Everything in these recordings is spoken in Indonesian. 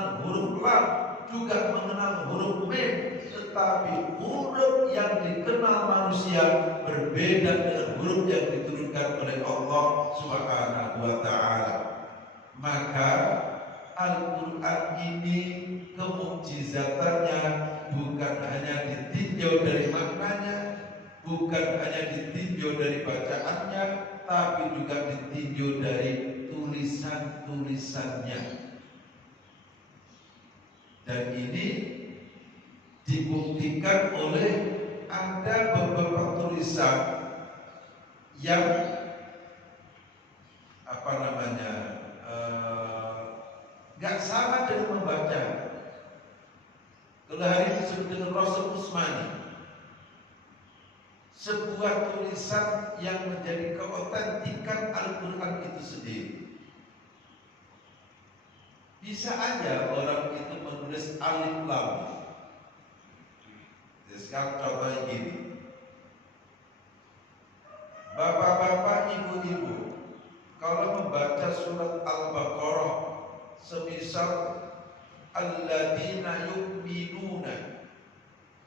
mengenal huruf lam, juga mengenal huruf mim, tetapi huruf yang dikenal manusia berbeda dengan huruf yang diturunkan oleh Allah Subhanahu wa Ta'ala. Maka Al-Quran ini kemukjizatannya bukan hanya ditinjau dari maknanya, bukan hanya ditinjau dari bacaannya, tapi juga ditinjau dari tulisan-tulisannya. Dan ini dibuktikan oleh ada beberapa tulisan yang nggak sama dengan membaca. Kalau hari ini disebut dengan Rasul Usmani, sebuah tulisan yang menjadi keotentikan Al-Quran itu sendiri. Bisa aja orang itu menulis alif lam. Sekarang contohnya gini, bapak-bapak, ibu-ibu, kalau membaca surat Al-Baqarah, semisal alladzina yu'minuna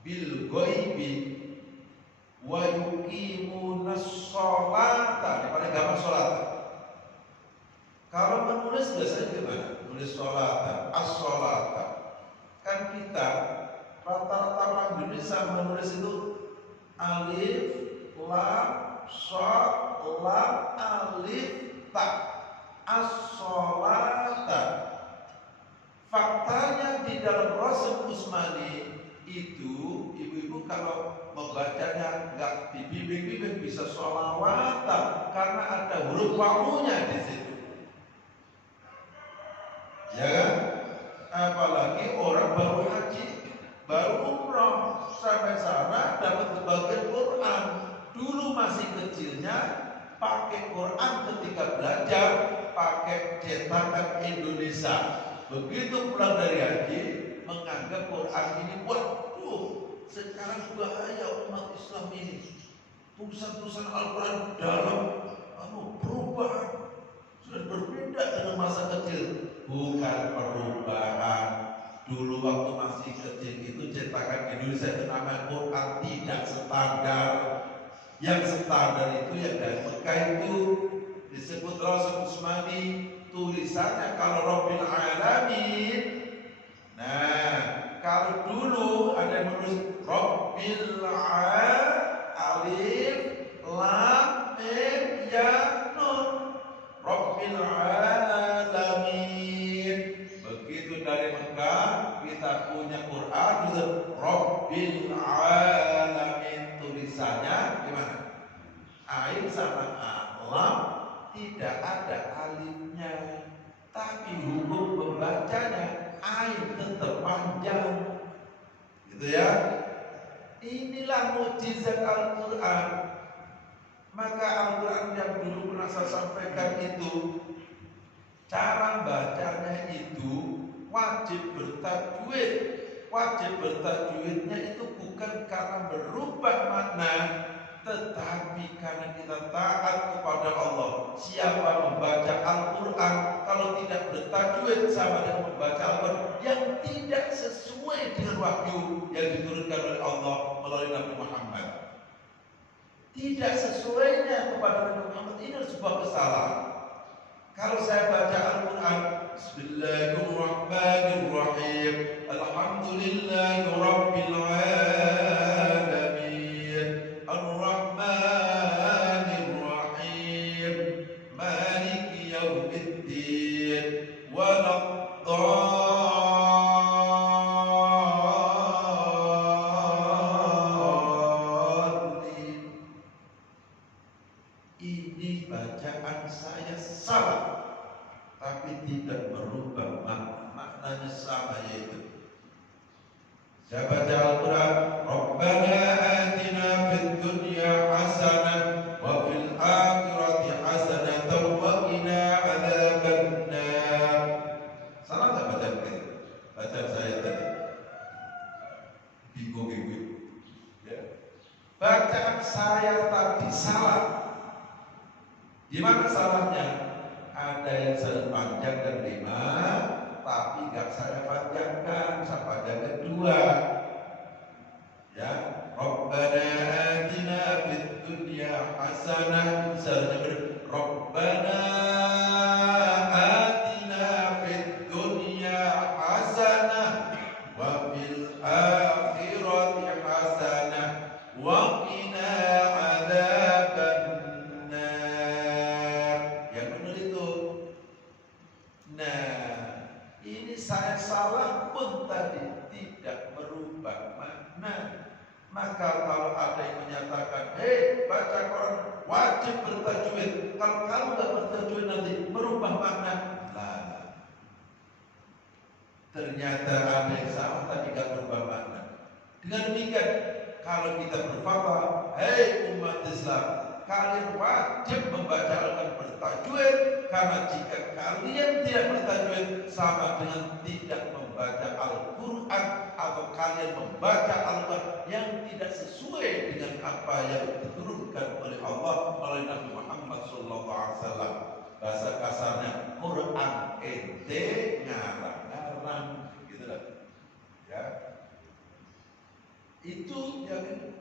bil ghaibi wa yuqimunas sholata, pada gambar sholat. Kalau menulis biasanya gimana? Nulis sholata, as-sholata. Kan kita rata-rata orang Indonesia menulis itu alif, lam, shad, lam, alif, ta, as-sholata. Faktanya di dalam Rasul Usmani itu, ibu-ibu kalau membacanya nggak dibimbing-bimbing bisa sholawatan karena ada huruf wawunya di situ. Ya kan? Apalagi orang baru haji, baru umroh, sampai sana dapat sebagian Quran. Dulu masih kecilnya pakai Quran ketika belajar pakai cetakan Indonesia. Begitu pulang dari haji menganggap Quran ini, waduh, sekarang bahaya umat Islam ini. Tulisan-tulisan Al-Quran dalam perubahan sudah berbeda dengan masa kecil. Bukan perubahan. Dulu waktu masih kecil itu cetakan Indonesia itu namanya Quran tidak standar. Yang standar itu yang dari Mekah itu disebut Rasul Usmani, tulisannya kalau Rabbil Alamin. Nah, kalau dulu ada yang menulis Rabbil Alif Lam Mim Ya Nun, Rabbil Alamin. Begitu dari Mekah kita punya Quran itu Rabbil Alamin, tulisannya gimana? Ain sama alam, tidak ada alifnya, tapi hukum membacanya ain tetap panjang, gitu ya. Inilah mukjizat Al-Quran. Maka Al-Quran yang dulu pernah saya sampaikan itu, cara bacanya itu wajib bertajwid. Wajib bertajwidnya itu bukan karena berubah makna, tetapi karena kita taat kepada Allah. Siapa membaca Al-Quran kalau tidak bertajwid sama dengan membaca Al-Quran yang tidak sesuai dengan wahyu yang diturunkan oleh Allah melalui Nabi Muhammad. Tidak sesuainya kepada Nabi Muhammad, ini sebuah kesalahan. Kalau saya baca Al-Quran, Bismillahirrahmanirrahim, Alhamdulillahi Rabbil Alamin, Ar-Rahmanirrahim, Maliki Yawmiddin, Waladdallin. Ini bacaan saya salah, tapi tidak merubah maknanya sama, yaitu saya baca Al-Quran, Rabbana atina fid dunya hasanah wa fil akhirati hasanah wa qina adzabannar. Salah nggak bacaan kita? Bacaan saya tadi bingung ibu ya. Bacaan saya tadi salah. Di mana salahnya? Ada yang saya panjang dan lima, tapi nggak saya ini saya salah pun tadi tidak merubah makna. Maka kalau ada yang menyatakan, hei baca Quran wajib bertajwid, kalau kamu nggak bertajwid nanti merubah makna, lah ternyata ada yang salah tadi nggak berubah makna. Dengan demikian, kalau kita berfatwa, hei umat Islam, kalian wajib membaca Al-Quran bertajwid, karena jika kalian tidak bertajwid sama dengan tidak membaca Al-Quran, atau kalian membaca Al-Quran yang tidak sesuai dengan apa yang diturunkan oleh Allah melalui Nabi Muhammad SAW. Bahasa kasarnya Quran ente ngarang-ngarang, gitu lah. Ya, itu yang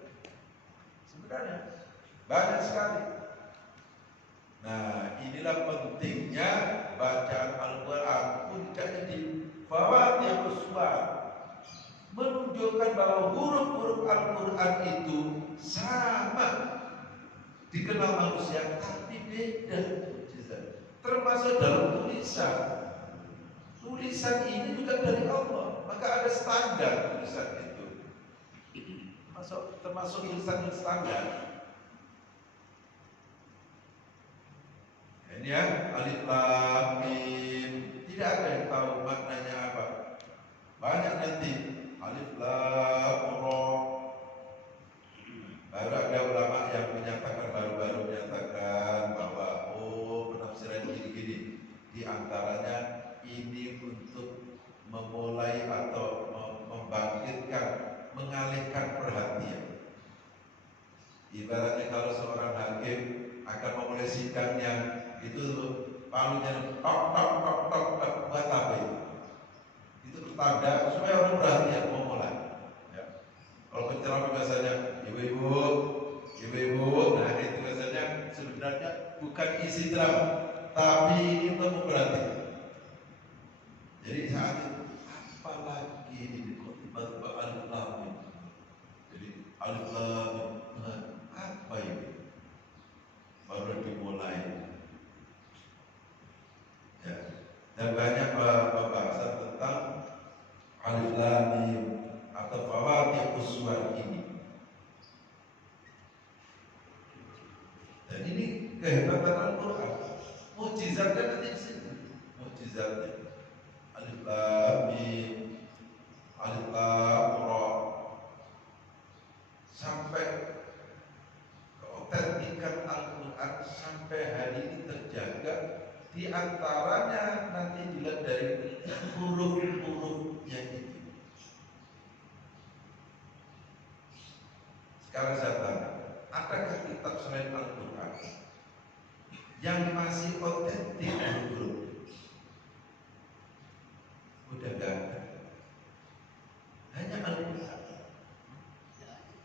sebenarnya banyak sekali. Nah, inilah pentingnya bacaan Al-Quran. Puncaknya di Fawatihus Suwar, menunjukkan bahwa huruf-huruf Al-Quran itu sama dikenal manusia, tapi beda. Termasuk dalam tulisan. Tulisan ini juga dari Allah, maka ada standar tulisan itu. Termasuk tulisan yang standar. Ini ya, alif lam mim. Tidak ada yang tahu maknanya apa. Banyak nanti alif lam ra. Baru ada ulama yang menyatakan, baru-baru menyatakan bahwa penafsiran gini-gini. Di antaranya ini untuk memulai atau membangkitkan, mengalihkan perhatian. Ibaratnya kalau seorang hakim akan memulai sidangnya, itu palunya tok tok tok tok tok, buat apa itu? Itu pertanda supaya orang perhatian mau mulai. Ya. Kalau penceramah biasanya ibu-ibu, nah itu biasanya sebenarnya bukan isi ceramah, tapi ini untuk memperhatikan. Jadi saat itu apalagi ini tiba-tiba alif lam. Jadi alif lam apa ini? Baru dimulai. Ya. Dan banyak pembahasan tentang alif lam mim atau Fawatihus Suwar ini. Dan ini kehebatan Al-Quran. Mukjizatnya nanti di sini. Mukjizatnya alif lam mim, alif lam ra, sampai keotentikan Al-Quran sampai hari ini terjaga. Di antaranya nanti dilihat dari huruf-hurufnya itu. Sekarang saya tanya, adakah kitab selain Al-Quran yang masih otentik huruf? Udah gak ada. Hanya Al-Quran.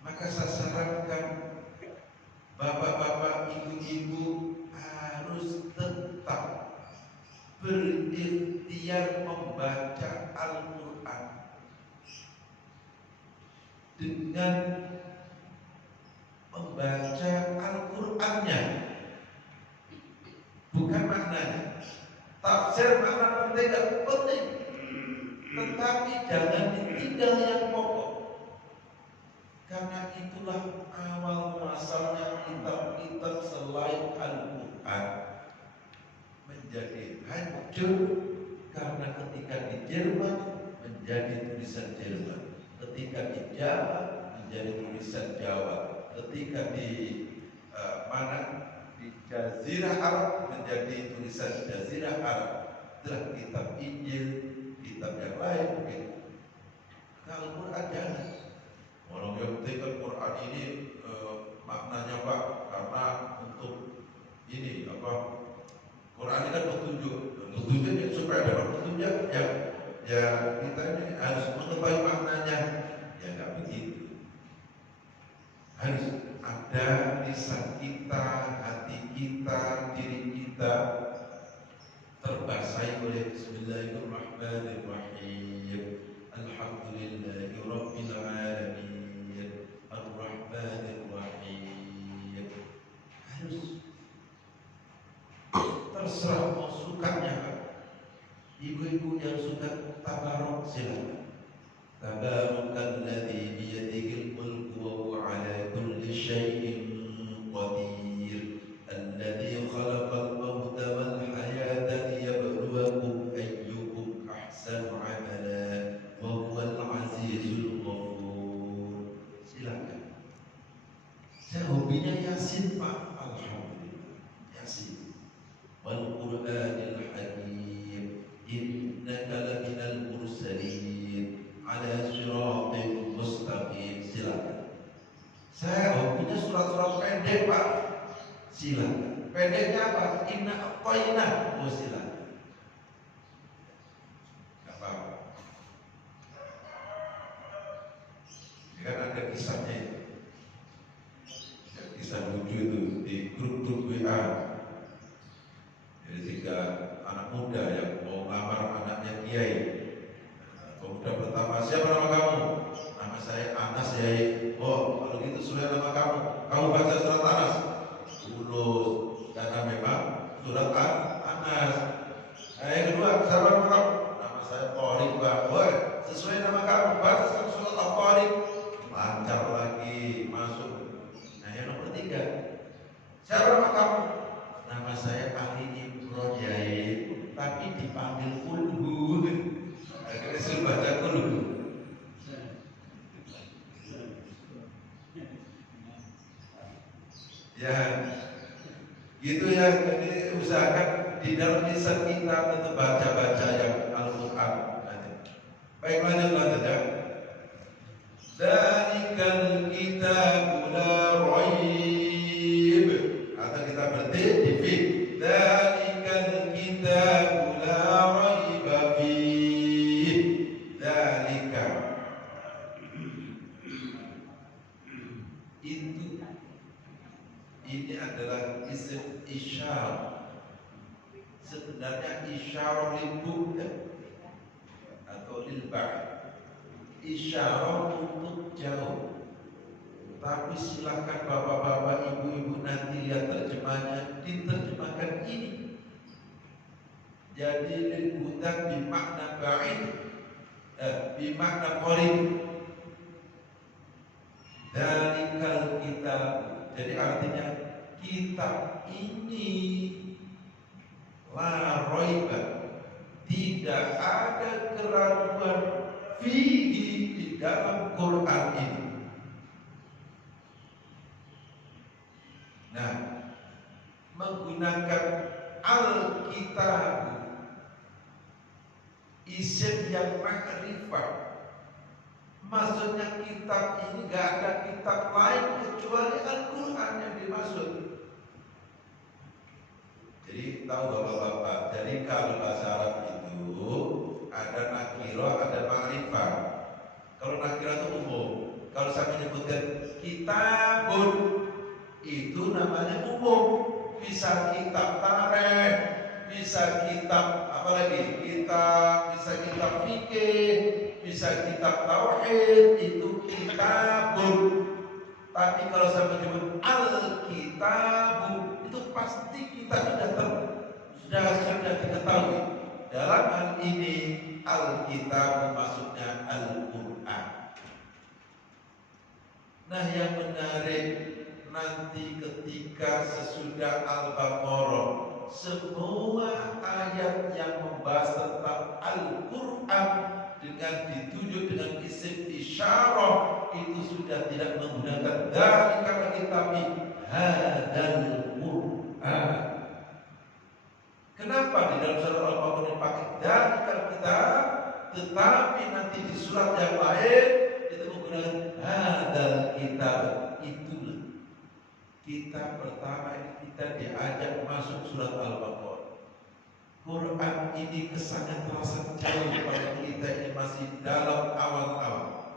Maka saya sarankan bapak-bapak, ibu-ibu harus tetap berikhtiar membaca Al-Quran dengan membaca Al-Qurannya, bukan maknanya. Tafsir makna penting dan penting, tetapi jangan ditinggal yang pokok. Karena itulah awal muasalnya kitab-kitab selain Al-Quran menjadi hancur, karena ketika di Jerman menjadi tulisan Jerman, ketika di Jawa menjadi tulisan Jawa, ketika di di Jazirah Arab menjadi tulisan Jazirah Arab. Itulah kitab Injil, kitab yang lain begitu. Kalau Quran jangan. Orang yang penting Quran ini maknanya Pak, karena untuk ini apa? Quran ini kan petunjuknya supaya dapat petunjuk ya kita ini harus mengetahui maknanya. Ya nggak begitu. Harus ada lisan kita, hati kita, diri kita terbasahi oleh Bismillahirrahmanirrahim. Alhamdulillahirabbil alamin. Ar-Rahmanir-Rahim. Harus terserah mau sukanya Pak. Ibu ibu-ibu yang suka tabarok silakan. Tabarakalladzi biyadihil mulku wa huwa ala kulli syai'in qadir. Alladzi khalaqal mauta wal hayata liyabluwakum ayyukum ahsanu amala wa huwal azizul ghafur. Silakan. Saya hobinya Yasin, Pak. Alhamdulillah. Yasin. Wal Qur'anil Hakim. Innaka laminal mursalin ala siratin mustaqim. Silakan. Saya hobinya surat-surat pendek, Pak. Silakan. Pendeknya apa? Inna aqaina. Oh, silakan. Enggak apa-apa. Ini kan ada kisahnya itu. Kisah lucu itu di grup WA. Jadi 3 anak muda yang mau melamar anaknya kiai. Pemuda pertama, siapa nama kamu? Nama saya Anas, Yai. Oh, kalau gitu sudah nama kamu. Kamu baca surat Anas? Lulus, karena memang surat Anas. Yang kedua, siapa nama kamu? Nama saya Tariq, Pak. Woi, sesuai nama kamu, baca surat Al-Tariq. Lancar lagi, masuk. Nah, yang nomor 3, siapa nama kamu? Nama saya Ali Imron, Yai. Tapi dipanggil Kulhu. Akhirnya suruh baca Kulhu. Ya, gitu ya. Jadi usahakan di dalam lisan kita tetap baca-baca yang Al-Quran. Baik, lanjut ya. Dzalikal kitabu la raib. Atau kita berhenti di fi. Dzalikal kitabu la raib fi. Dzalika. Itu. Ini adalah isim isyarah. Sebenarnya isyarah lil bu'd atau lil ba'd. Isyarah untuk jauh. Tapi silakan bapak-bapak, ibu-ibu nanti lihat terjemahnya, diterjemahkan ini. Jadi lil bu'd bimakna ba'id, bimakna qarib. Dzalikal kitab. Jadi artinya kitab ini la raiba, tidak ada keraguan fihi, di dalam Quran ini. Nah, menggunakan al-kitab, isim yang makrifah. Maksudnya kitab ini gak ada kitab lain kecuali Al-Quran yang dimaksud. Jadi tahu bapak-bapak, jadi kalau bahasa Arab itu ada nakirah, ada makrifah. Kalau nakirah itu umum. Kalau saya menyebutkan kitabun, itu namanya umum. Bisa kitab tarikh, bisa kitab apa lagi? Bisa kitab fikih, bisa kitab tauhid, itu kitabun. Tapi kalau saya menyebut al-kitabu, itu pasti kita sudah diketahui. Dalam hal ini al-kitabu maksudnya Al-Quran. Nah, yang menarik nanti ketika sesudah Al-Baqarah, semua ayat yang membahas tentang Al-Quran dengan ditunjuk dengan isim isyarah itu sudah tidak menggunakan dzalika kitabi hadzal Quran. Kenapa di dalam surat Al-Baqarah dipakai dzalika kitab, tetapi nanti di surat yang lain itu menggunakan hadzal kitab? Itulah kitab pertama ini kita diajak masuk surat Al-Baqarah. Quran ini kesannya terasa jauh pada kita ini masih dalam awal-awal.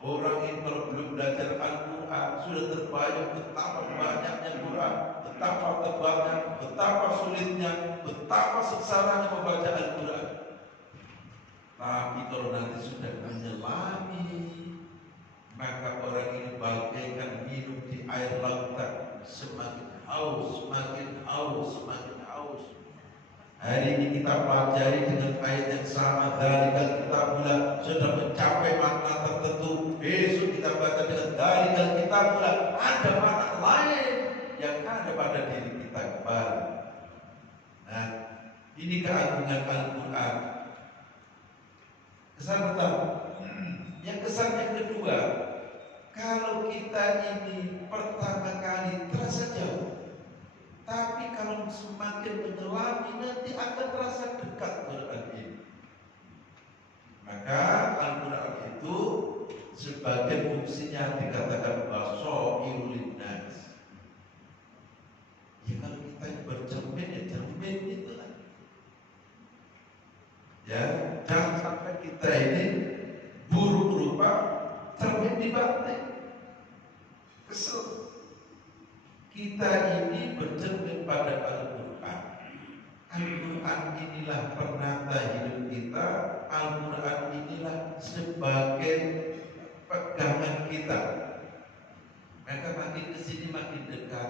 Orang ini kalau belum belajar Al-Quran sudah terbayang betapa banyaknya Quran, betapa tebalnya, betapa sulitnya, betapa sengsaranya membaca Al-Quran. Tapi kalau nanti sudah menyelami, maka orang ini bagaikan minum di air lautan, semakin haus, semakin haus, semakin haus. Hari ini kita pelajari dengan ayat yang sama, dzalikal kitabula, sudah mencapai makna tertentu. Besok kita baca dengan dzalikal kitabula, ada makna lain yang ada pada diri kita kembali. Nah, ini keagungan Al-Quran. Kesan pertama. Yang kesan yang kedua, kalau kita ini pertama kali terasa jauh, tapi kalau semakin menyelami nanti akan terasa dekat Quran ini. Maka Al-Quran itu sebagai fungsinya dikatakan basairul linnas. Ya kalau kita bercermin ya cermin itu lah. Ya, jangan sampai kita ini buruk rupa cermin di batin. Kesel. Kita ini bercermin pada Al-Quran. Al-Quran inilah penata hidup kita. Al-Quran inilah sebagai pegangan kita. Maka makin kesini makin dekat.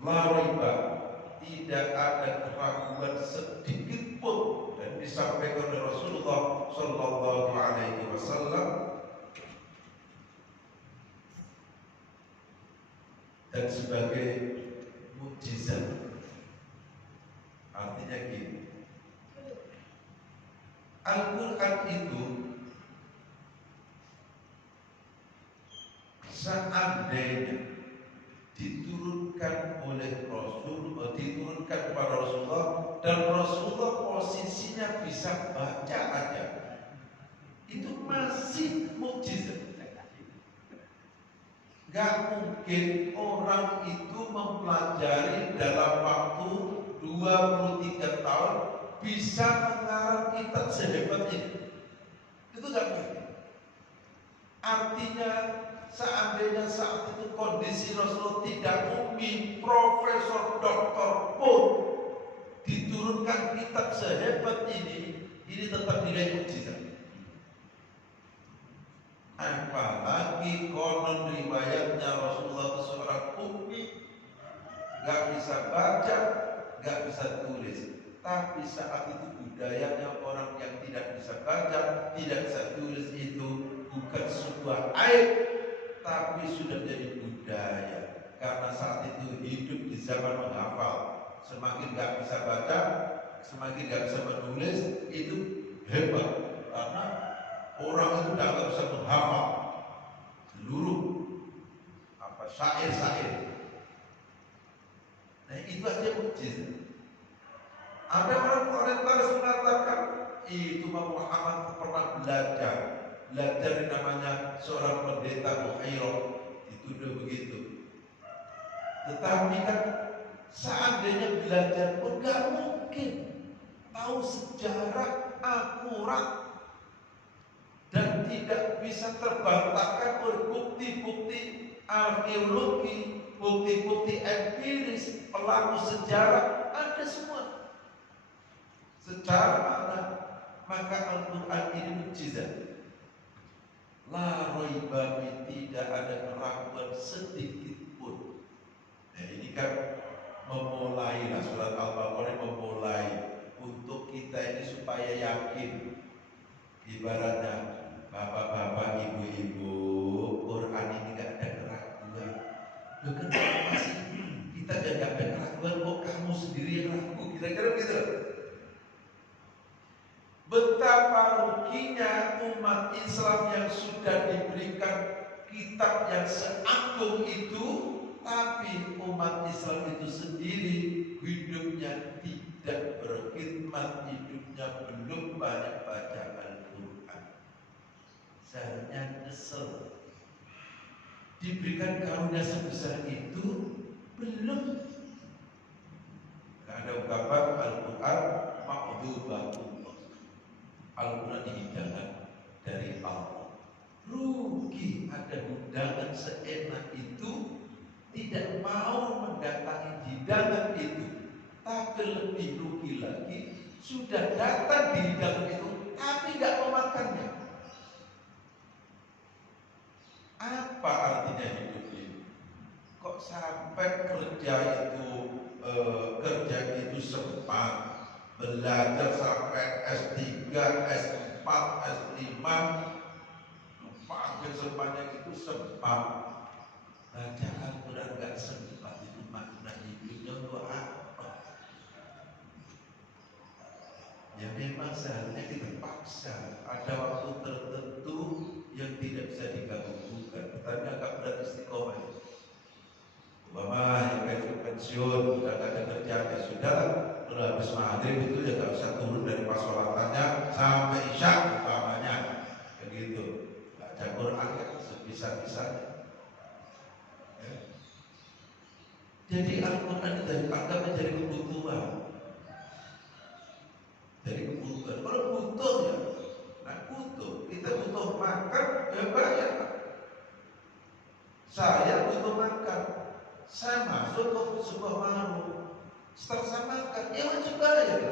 La raiba, tidak ada keraguan sedikit pun, dan disampaikan oleh Rasulullah Sallallahu Alaihi Wasallam. Dan sebagai mukjizat, artinya gini, Al-Quran itu seandainya diturunkan oleh Rasul, diturunkan kepada Rasulullah, dan Rasulullah posisinya bisa baca aja, itu masih mukjizat. Gak mungkin orang itu mempelajari dalam waktu 23 tahun bisa mengarang kitab sehebat ini. Itu gak mungkin. Artinya seandainya saat itu kondisi Rasulullah tidak ummi, profesor, doktor pun diturunkan kitab sehebat ini tetap nilai mukjizat. Apalagi konon riwayatnya Rasulullah itu seorang ummi, gak bisa baca, gak bisa tulis. Tapi saat itu budayanya orang yang tidak bisa baca, tidak bisa tulis itu bukan sebuah aib, tapi sudah jadi budaya. Karena saat itu hidup di zaman menghafal. Semakin gak bisa baca, semakin gak bisa menulis, itu hebat. Karena orang itu tidak bisa menghafal seluruh syair-syair. Nah itu aja mukjizat. Ada orang orientalis mengatakan itu Muhammad pernah belajar yang namanya seorang pendeta Buhairah, dituduh begitu. Tetapi kan seandainya belajar pun gak mungkin tahu sejarah akurat dan tidak bisa terbantahkan oleh bukti-bukti arkeologi, bukti-bukti empiris, pelaku sejarah, ada semua. Secara mana? Maka Al-Quran ini mukjizat. La raiba, tidak ada keraguan sedikit pun. Nah ini kan memulai surat Al-Baqarah, memulai untuk kita ini supaya yakin. Ibaratnya bapak-bapak, ibu-ibu, Quran ini gak ada keraguan. Loh kenapa sih kita gak ada keraguan, kok kamu sendiri yang ragu? Kira-kira gitu. Betapa ruginya umat Islam yang sudah diberikan kitab yang seagung itu, tapi umat Islam itu sendiri hidupnya tidak berkhidmat, hidupnya belum banyak baca Al-Quran. Seharusnya kesel. Diberikan karunia sebesar itu belum. Gak ada ungkapan Al-Quran ma'dhubatullah. Al-Quran ini hidangan dari Allah. Rugi ada undangan seenak itu, tidak mau mendatangi hidangan itu. Tapi lebih rugi lagi, sudah datang di hidangan itu, tapi gak memakannya. Apa artinya hidup ini? Kok sampai kerja itu kerja itu sempat, belajar sampai S3, S4, S5, pakai semuanya itu sempat. Baca Al-Quran gak sempat, itu makna hidupnya untuk apa? Ya memang seharusnya kita paksa. Ada waktu tertentu yang tidak bisa digabungkan. Tapi agak berat istiqomah. Umpama yang pensiun, udah gak ada kerjaan, ya sudah. Kalau habis maghrib itu ya gak usah turun dari pas sholatannya sampai isya umpamanya. Begitu. Baca Quran kan sebisa-bisanya. Jadi Al-Quran itu dianggap menjadi kebutuhan. Jadi kebutuhan. Kalau butuh ya, nah butuh. Kita butuh makan, ya bayar. Saya butuh makan. Saya masuk ke sebuah warung. Setelah saya makan, ya wajib bayar.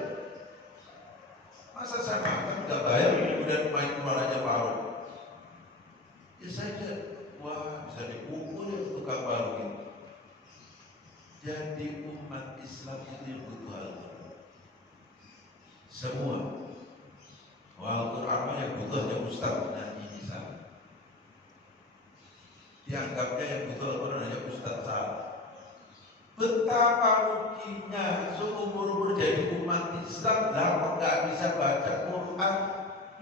Masa saya makan nggak bayar, kemudian main keluar aja warung? Ya saya lihat, wah bisa dipukul ya tukang warung ini. Jadi umat Islam ini butuh Al-Quran. Semua. Al-Quran yang butuh hanya Ustaz. Nah ini salah. Dianggapnya yang butuh Al-Quran hanya Ustaz salah. Betapa ruginya seumur-umur jadi umat Islam, lah nggak bisa baca Quran.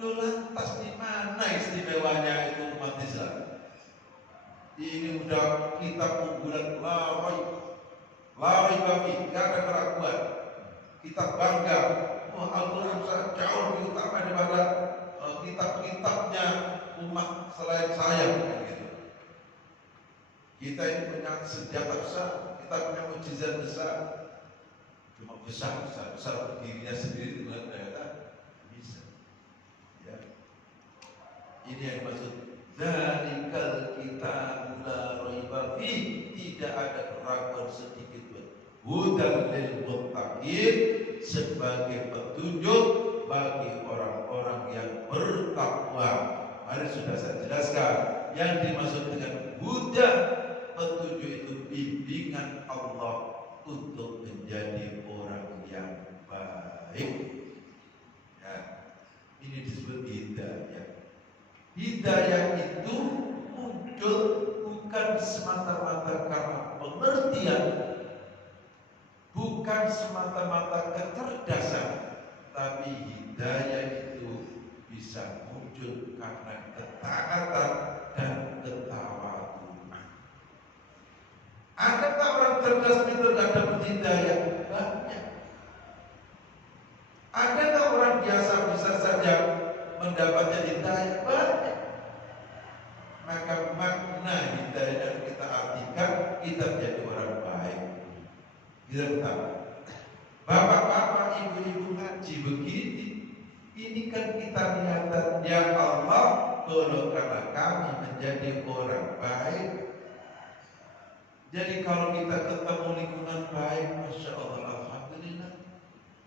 Lu lantas di mana istimewanya itu umat Islam? Ini udah kitab unggulan lari babi, gak ada keraguan. Kita bangga, Al-Quran jauh lebih utama daripada kitab-kitabnya umat selain saya. Gitu. Kita ini punya senjata besar, kita punya mukjizat besar. Cuma besar berdirinya sendiri dengan ternyata bisa. Ya. Ini yang dimaksud dzalikal kitabul la raiba fi, tidak ada keraguan sedikit pun. Hudan lil muttaqin, sebagai petunjuk bagi orang-orang yang bertakwa. Mari sudah saya jelaskan yang dimaksud dengan huda, petunjuk itu bimbingan Allah untuk menjadi orang yang baik. Ya, ini disebut hidayah. Hidayah itu muncul bukan semata-mata karena pengertian, bukan semata-mata kecerdasan, tapi hidayah itu bisa muncul karena ketaatan dan ketawaduan. Adakah orang cerdas itu tidak dapat hidayah? Banyak. Adakah orang biasa bisa saja mendapatkan hidayah? Banyak. Maka makna hidayah yang kita artikan, kita menjadi orang baik. Kita pertama, bapak-bapak, ibu-ibu ngaji begini, ini kan kita lihat, ya Allah, tolongkanlah kami menjadi orang baik. Jadi kalau kita ketemu lingkungan baik, Masya Allah, Alhamdulillah.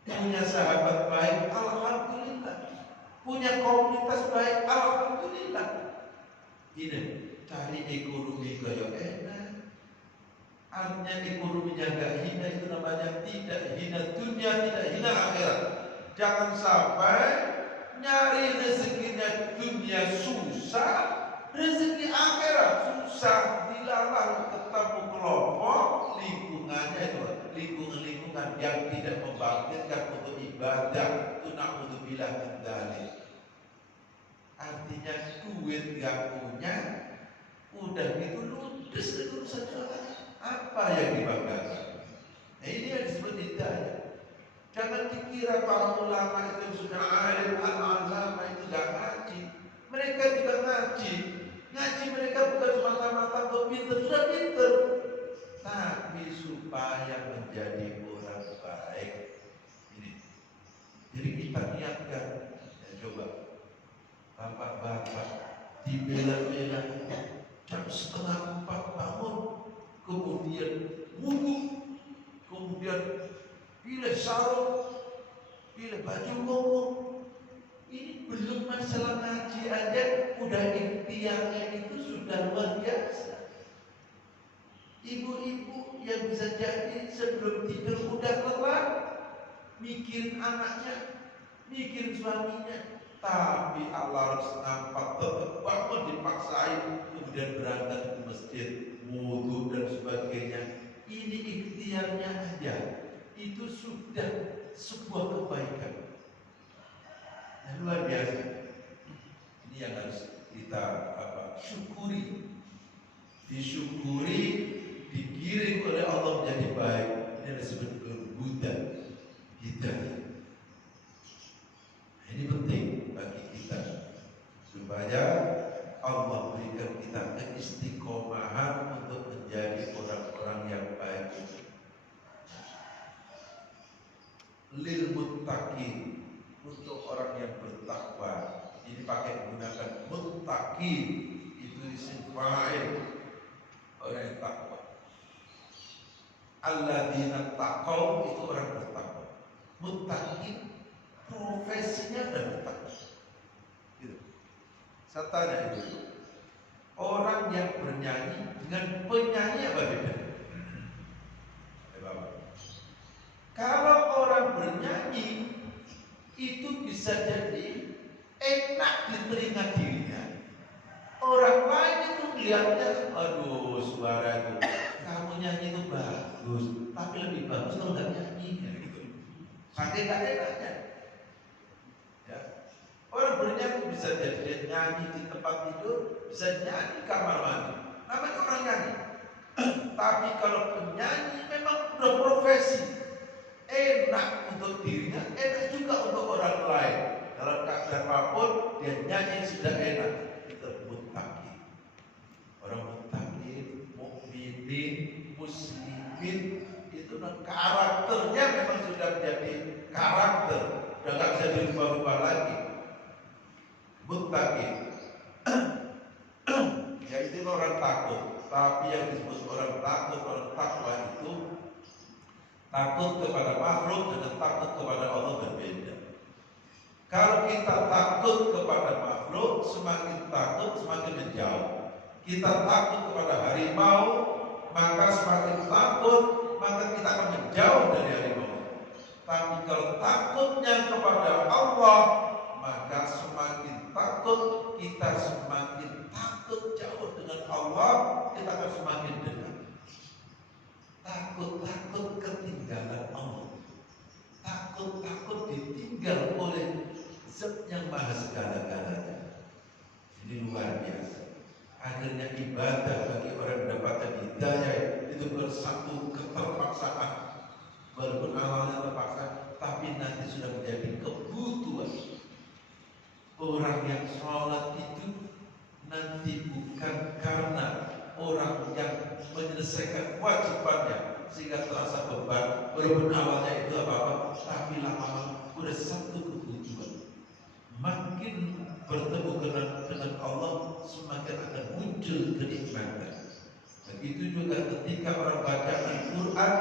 Punya sahabat baik, Alhamdulillah. Punya komunitas baik, Alhamdulillah. Ini cari ekonomi kaya enak. Artinya ekonominya gak hina, itu namanya tidak hina dunia, tidak hina akhirat. Jangan sampai nyari rezekinya dunia susah, rezeki akhirat susah. Dilalah ketemu kelompok lingkungannya itu lingkungan yang tidak membangkitkan untuk ibadah, itu na'udzubillah min dzalik. Artinya duit gak punya, udah gitu ludes itu saja. Apa yang dibanggakan? Nah ini yang disebut hidayah. Jangan dikira para ulama itu yang sudah alim, al-alama itu gak ngaji. Mereka juga ngaji. Ngaji mereka bukan semata-mata untuk pinter, sudah pinter, tapi supaya menjadi orang baik. Ini. Jadi kita niatkan. Ya coba, bapak-bapak dibela-bela jam 3:30 bangun, kemudian wudu, kemudian pilih sarung, pilih baju koko. Ini belum masalah ngaji aja, udah ikhtiarnya itu sudah luar biasa. Ibu-ibu yang bisa jadi sebelum tidur udah lelah, mikirin anaknya, mikirin suaminya. Tapi Allah harus nampak tetap bangun dipaksain, kemudian berangkat ke masjid, wudhu dan sebagainya. Ini ikhtiarnya aja, itu sudah sebuah kebaikan. Yang luar biasa. Ini yang harus kita syukuri. Disyukuri, digiring oleh Allah menjadi baik. Ini disebut kelembutan hidayah. Ini penting bagi kita supaya Allah berikan kita keistiqomahan untuk menjadi orang-orang yang baik. Lil muttaqin, untuk orang yang bertakwa. Ini pakai menggunakan muttaqin, itu isim fa'il, orang yang takwa. Alladzina taqaw, itu orang bertakwa. Muttaqin profesinya dan bertakwa. Gitu. Saya tanya itu, orang yang bernyanyi dengan penyanyi apa beda? Kalau orang bernyanyi itu bisa jadi enak di telinga dirinya. Orang lain itu melihatnya, aduh suara itu, kamu nyanyi itu bagus, tapi lebih bagus kalau nggak nyanyi. Saking nggak enaknya. Ya. Orang bernyanyi bisa jadi dia nyanyi di tempat tidur, bisa nyanyi di kamar mandi. Namanya orang nyanyi. Tapi kalau penyanyi memang udah profesi, enak untuk dirinya, enak juga untuk orang lain. Dalam keadaan apapun dia nyanyi sudah enak. Itu muttaqin. Orang muttaqin, mukminin, muslimin, itu karakternya memang sudah menjadi karakter, sudah nggak bisa dirubah-rubah lagi. Muttaqin. Ya itu orang takut. Tapi yang disebut orang takut, orang takwa itu takut kepada makhluk dengan takut kepada Allah berbeda. Kalau kita takut kepada makhluk, semakin takut semakin menjauh. Kita takut kepada harimau, maka semakin takut, maka kita akan menjauh dari harimau. Tapi kalau takutnya kepada Allah, maka semakin takut, kita semakin takut jauh dengan Allah, kita akan semakin dekat. Takut ketinggalan Allah, takut ditinggal oleh Zat yang maha segala-galanya. Ini luar biasa. Akhirnya ibadah bagi orang yang mendapatkan hidayah itu bersatu keterpaksaan. Walaupun awalnya terpaksa, tapi nanti sudah menjadi kebutuhan. Orang yang sholat itu nanti bukan karena orang yang menyelesaikan wajibannya sehingga terasa beban, walaupun awalnya itu apa-apa, tapi lama-lama sudah satu kebutuhan. Makin bertemu dengan Allah, semakin akan muncul kenikmatan. Begitu juga ketika orang baca Al-Quran,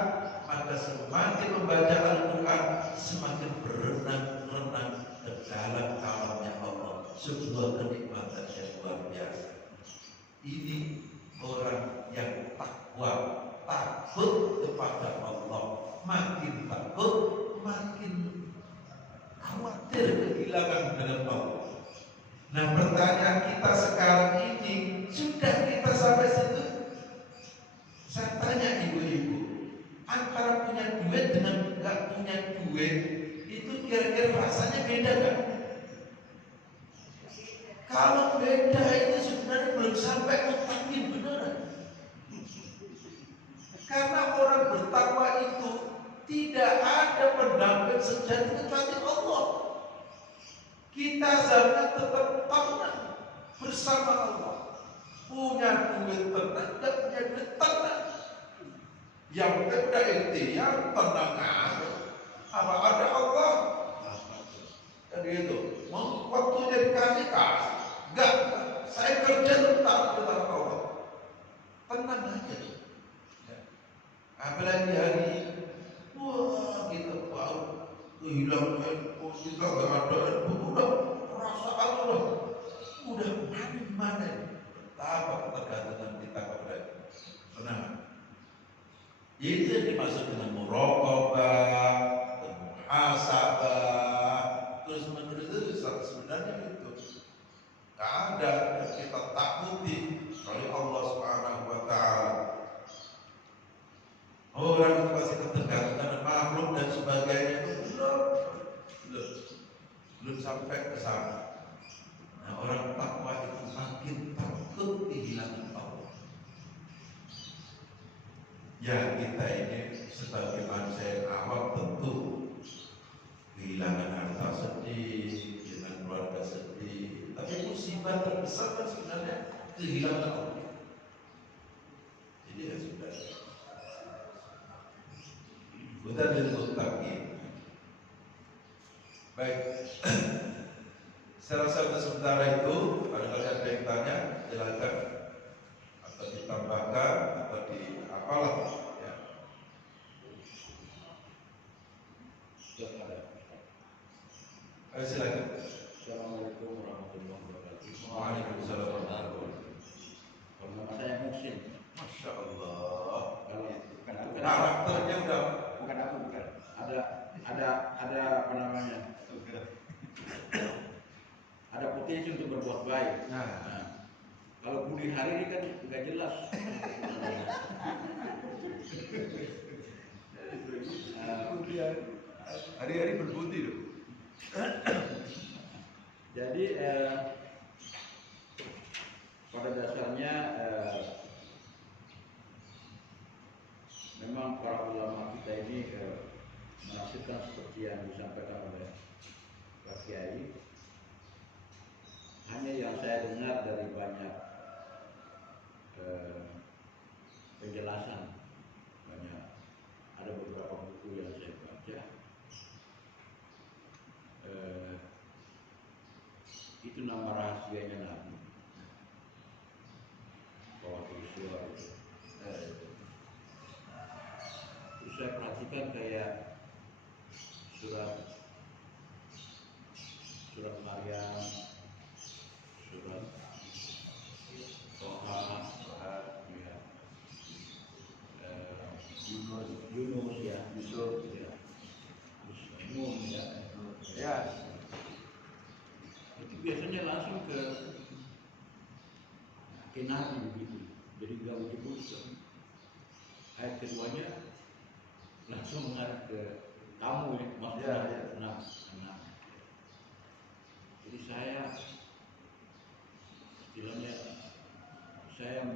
maka semakin membaca Al-Quran, semakin berenang-renang ke dalam alamnya Allah. Sebuah kenikmatan yang luar biasa. Ini orang yang takwa, takut kepada Allah. Makin takut, makin khawatir kehilangan dalam Allah. Nah, pertanyaan kita sekarang ini, sudah kita sampai situ? Saya tanya ibu-ibu, antara punya duit dengan nggak punya duit, itu kira-kira rasanya beda nggak? Kalau beda itu sebenarnya belum sampai muttaqin beneran. Karena orang bertakwa itu tidak ada pendamping sejati kecuali Allah. Kita seharusnya tetap tenang bersama Allah. Punya duit tenang, tidak punya duit tenang. Yang kita ikhtiar tenang aja. Apa ada Allah? Jadi itu, waktunya dikasih kasih. Enggak, saya kerja tetap dengan Allah. Tenang aja. Apalagi hari ini, wah kita baru kehilangan handphone, kita gak ada handphone, udah perasaan udah mana betapa ketergantungan kita kepada tenang. Itu yang dimaksud dengan muraqabah, muhasabah, terus menerus itu sebenarnya itu. Gak ada yang kita takuti oleh Allah Subhanahu wa taala. Orang itu pasti ketergantungan makhluk dan sebagainya itu belum sampai ke sana. Nah, orang takwa itu makin takut kehilangan Allah. Ya, kita ini sebagai manusia yang awam tentu kehilangan harta sedih, kehilangan keluarga sedih. Tapi musibah terbesar kan sebenarnya kehilangan Allah. Jadi ya sudah. Hudan lil muttaqin. Baik. Saya rasa untuk sementara itu, barangkali ada yang tanya, silakan atau ditambahkan atau di apalah ya. Silakan. Assalamualaikum warahmatullahi wabarakatuh. Waalaikumsalam warahmatullahi wabarakatuh. Kalau nama saya Muhsin. Masya Allah. Kalau bukan aku, Karakternya udah bukan aku, bukan. Ada apa namanya? Ada potensi untuk berbuat baik. Nah, kalau budi hari ini kan nggak jelas. hari-hari berbudi loh. Jadi pada dasarnya memang para ulama kita ini menafsirkan seperti yang disampaikan oleh Pak Kiai. Hanya yang saya dengar dari banyak penjelasan, ada beberapa buku yang saya baca, itu nama rahasianya Nabi bahwa Yosua itu. Terus saya perhatikan kayak surat Maryam, surat Toha, ya, Yunus ya, Yusuf ya, Nun ya, ya. Itu biasanya langsung ke Nabi begitu. Jadi gak menyebut ayat keduanya langsung mengarah ke kamu ya, maksudnya anak. Jadi saya istilahnya saya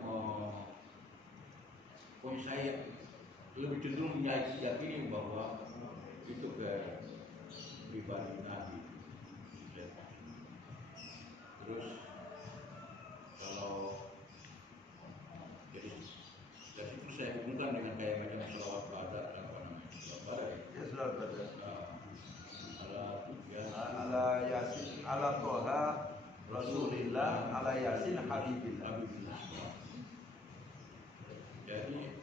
lebih cenderung meyakini bahwa itu ke pribadi Nabi. Terus kalau dari itu saya hubungkan dengan kayak macam selawat badak dan apa namanya selawat badak Ya selawat badak. Ala Yasin, ala Toha, Rasulillah, ala Yasin, Habibillah. Jadi,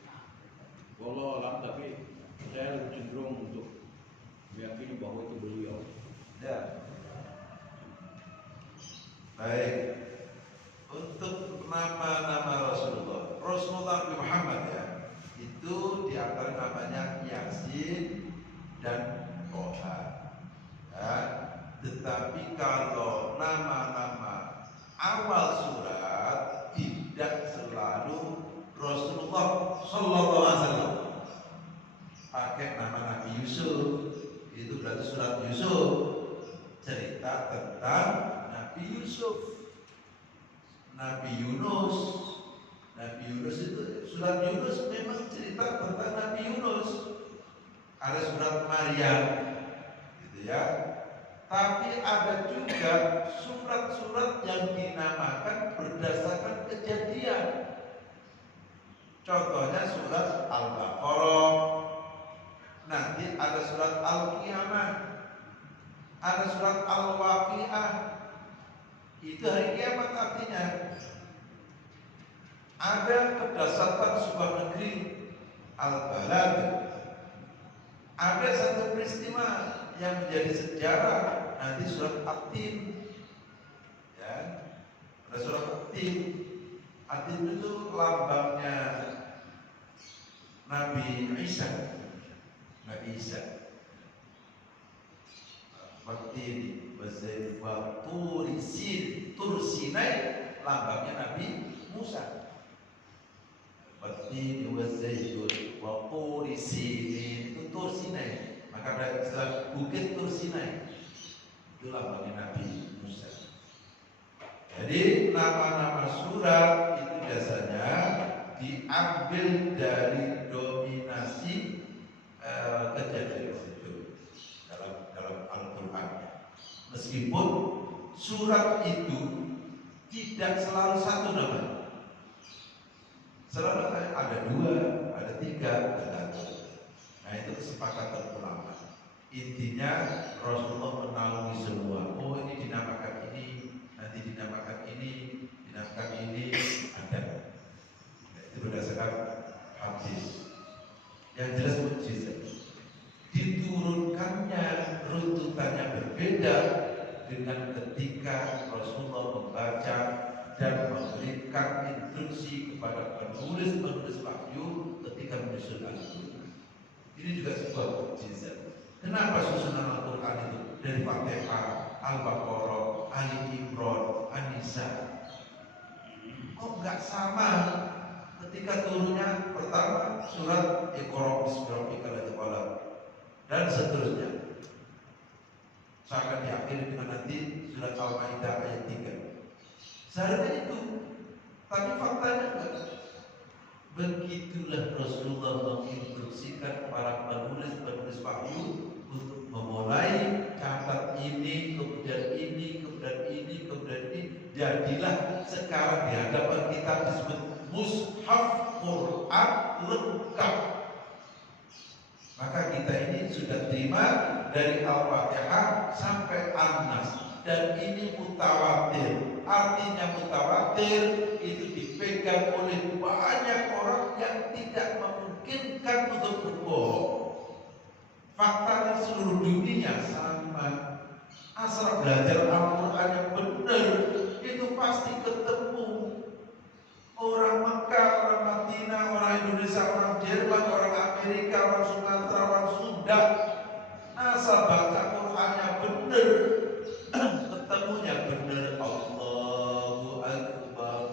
walau alam, tapi saya lebih cenderung untuk meyakini bahwa itu beliau. Ya. Baik. Untuk nama-nama Rasulullah Nabi Muhammad ya, itu diantara namanya Yasin dan Toha. Ya. Tetapi kalau nama-nama awal surat tidak selalu Rasulullah Sallallahu Alaihi Wasallam. Pakai nama Nabi Yusuf, itu berarti surat Yusuf, cerita tentang Nabi Yusuf. Nabi Yunus itu surat Yunus memang cerita tentang Nabi Yunus. Ada surat Maryam, gitu ya. Tapi ada juga surat-surat yang dinamakan berdasarkan kejadian. Contohnya surat Al-Baqarah. Nanti ada surat Al-Qiyamah. Ada surat Al-Waqi'ah. Itu hari kiamat artinya. Ada kedasatan sebuah negeri, Al-Balad. Ada satu peristiwa yang menjadi sejarah, nanti surat At-Tin. Ya. Ada surat At-Tin. At-Tin itu lambangnya Nabi Isa, Nabi Isa. Watini wazai wa turisin, Tursinai lambangnya Nabi Musa. Watini wazai wa turisin itu Tursinai. Maka ada istilah bukit Tursinai. Itu lambangnya Nabi Musa. Jadi nama-nama surat itu biasanya diambil dari dominasi kejadian itu dalam Al-Quran. Meskipun surat itu tidak selalu satu nama, selalu ada dua, ada tiga, tergantung. Nah itu kesepakatan ulama. Intinya Rasulullah menaungi semua. Oh ini dinamakan ini, nanti dinamakan ini, dinamakan ini, ada. Itu berdasarkan hadis. Yang jelas mukjizat. Diturunkannya runtutannya berbeda dengan ketika Rasulullah membaca dan memberikan instruksi kepada penulis-penulis wahyu ketika menyusun Al-Quran. Ini juga sebuah mukjizat. Kenapa susunan Al-Quran itu dari Fatihah, Al-Baqarah, Ali Imran, An-Nisa? Kok nggak sama ketika turunnya pertama surat Iqra bismi rabbikal ladzi khalaq dan seterusnya sampai diakhiri dengan nanti surat Al-Maidah ayat 3. Seharusnya itu, tapi faktanya enggak. Begitulah Rasulullah menginstruksikan para penulis-penulis wahyu untuk memulai catat ini, kemudian ini, kemudian ini, kemudian ini. Jadilah sekarang di hadapan kita disebut Mushaf Quran lengkap. Maka kita ini sudah terima dari Al-Fatihah sampai An-Nas. Dan ini mutawatir. Artinya mutawatir itu dipegang oleh banyak orang yang tidak memungkinkan untuk berbohong. Faktanya seluruh dunia sama. Asal belajar Al-Quran yang benar itu pasti ketemu. Orang Mekah, orang Madinah, orang Indonesia, orang Jerman, orang Amerika, orang Sumatera, orang Sunda. Asal baca Qurannya benar, ketemunya benar. Allahu Akbar.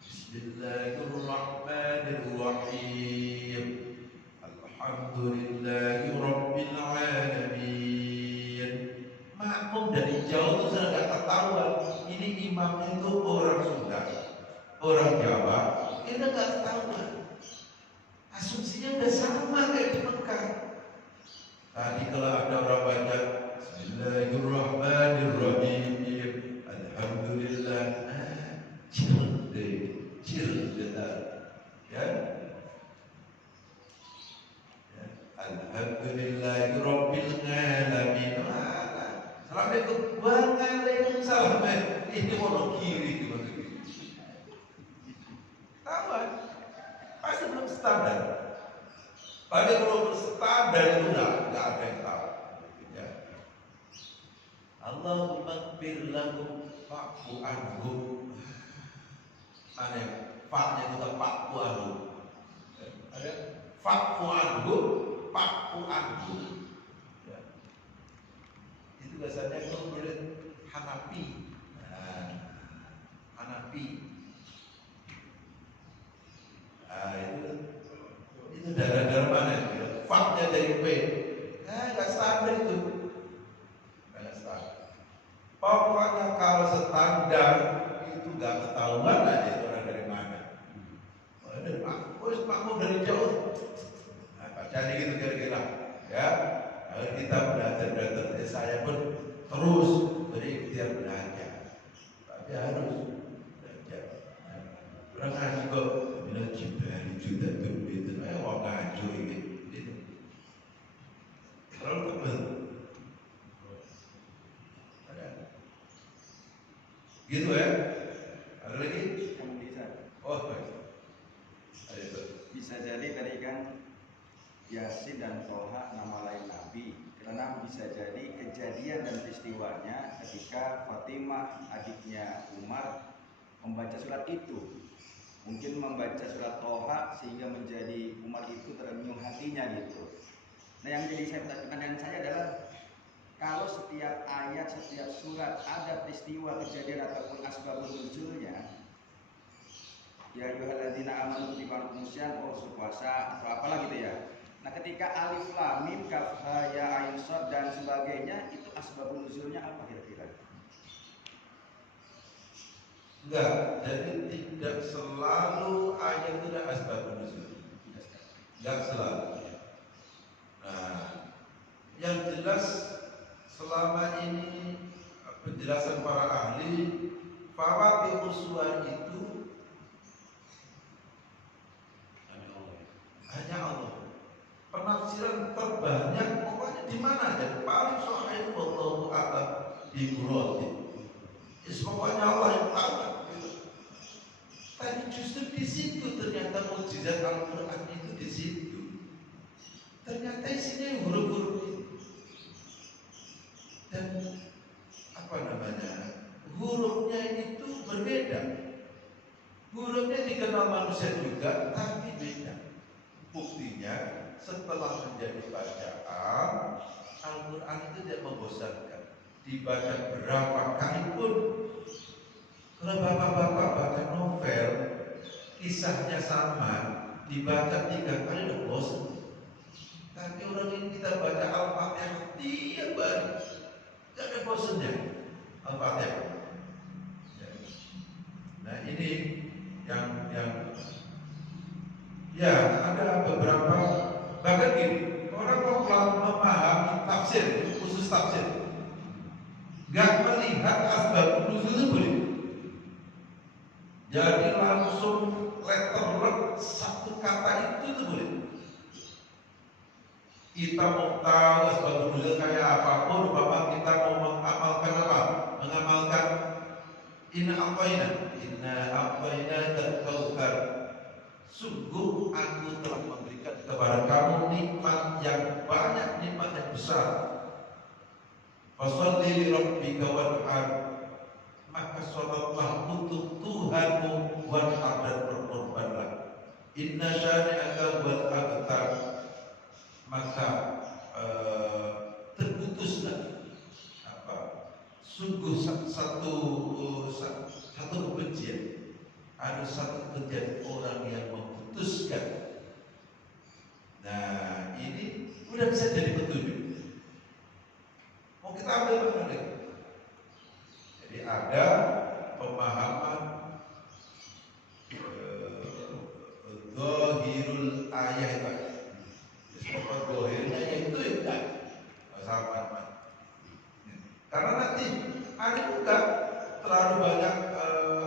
Bismillahirrahmanirrahim. Alhamdulillahi Rabbil Alamin. Makmum dari jauh itu sudah gak ketahuan. Ini imamnya itu orang Sunda, orang Jawa. Ini gak ketahuan. Asumsinya udah sama kayak di Mekah. Tadi kalau ada orang baca Bismillahirrahmanirrahim, Alhamdulillah, ya. Alhamdulillahirabbil alamin. Assalamualaikum waalaikumsalam. Ini mau kiri itu maksudnya. Tahu? Pasti belum standar. Padahal kalau berstandar itu nggak ada yang tahu. Ya. Allahumma ighfir lahum wa'fu anhum. Ada faknya juga wa'fu anhum. Ada wa'fu anhum, wa'fu anhum. Ya. Itu biasanya kalau boleh Hanafi. Nah, Hanafi. Itu darah mana? Faknya dari P. Nggak standar itu. Nggak standar. Pokoknya kalau standar itu nggak ketahuan aja itu orang dari mana. Dari makmum dari jauh. Nah, bacanya gitu kira-kira. Ya, kalau kita belajar, saya pun terus berikhtiar belajar. Tapi harus belajar. Orang ngaji kok bilang jibari juta berbeda. Wong ngaji ini. Kalau tebel. Gitu ya. Ada lagi? Bisa. Oh, baik. Ayo. Bisa jadi tadi kan Yasin dan Toha nama lain Nabi. Karena bisa jadi kejadian dan peristiwanya ketika Fatimah adiknya Umar membaca surat itu. mungkin membaca surat Toha sehingga menjadi Umar itu terenyuh hatinya gitu. Nah yang jadi pertanyaan saya adalah kalau setiap ayat, setiap surat ada peristiwa kejadian ataupun asbabun nuzulnya, ya ayyuhalladzina amanu kutiba alaikumus syiyam, puasa atau apalah gitu ya. Nah ketika alif lam mim kaf ha ya ain shad dan sebagainya itu asbabun nuzulnya apa kira-kira? Enggak, jadi tidak selalu ayat itu ada asbabun nuzul. Enggak selalu. Nah, yang jelas selama ini penjelasan para ahli fawathihus suwar itu hanya Allah. Penafsiran terbanyak pokoknya di mana aja paling sahih wallahu a'lam di murad. Pokoknya Allah yang tahu. Tapi justru di situ ternyata mukjizat Al-Quran itu di situ. Ternyata isinya huruf-huruf itu. Dan apa namanya? Hurufnya itu berbeda. Hurufnya dikenal manusia juga, tapi beda. Buktinya setelah menjadi bacaan Al-Quran itu tidak membosankan. Dibaca berapa kali pun. Kalau bapak-bapak baca novel kisahnya sama, dibaca 3 kali udah bosan. Tapi orang ini kita baca Al-Fatihah tiap hari, gak ada bosannya Al-Fatihah. Nah ini yang ya ada beberapa, bahkan gini, orang mau memahami tafsir, khusus tafsir, gak melihat asbabun nuzul boleh. Jadi langsung letterlek satu kata itu boleh. Kita mau tahu asbabun nuzul kayak apapun, bapak kita mau mengamalkan apa? Mengamalkan inna a'tayna al-kautsar. Sungguh aku telah memberikan kepada kamu nikmat yang banyak, nikmat yang besar. Fasholli li rabbika wanhar, maka sholatlah untuk Tuhanmu, wanhar dan berkorbanlah. Inna syani'aka wal abtar, maka terputuslah sungguh satu kebencian. Ada satu kebencian orang yang memutuskan. Nah ini udah bisa jadi petunjuk. Mau kita ambil mana lagi? Jadi ada pemahaman zahirul ayah itu. Sebab zahirnya itu ya sama. Karena nanti ada juga terlalu banyak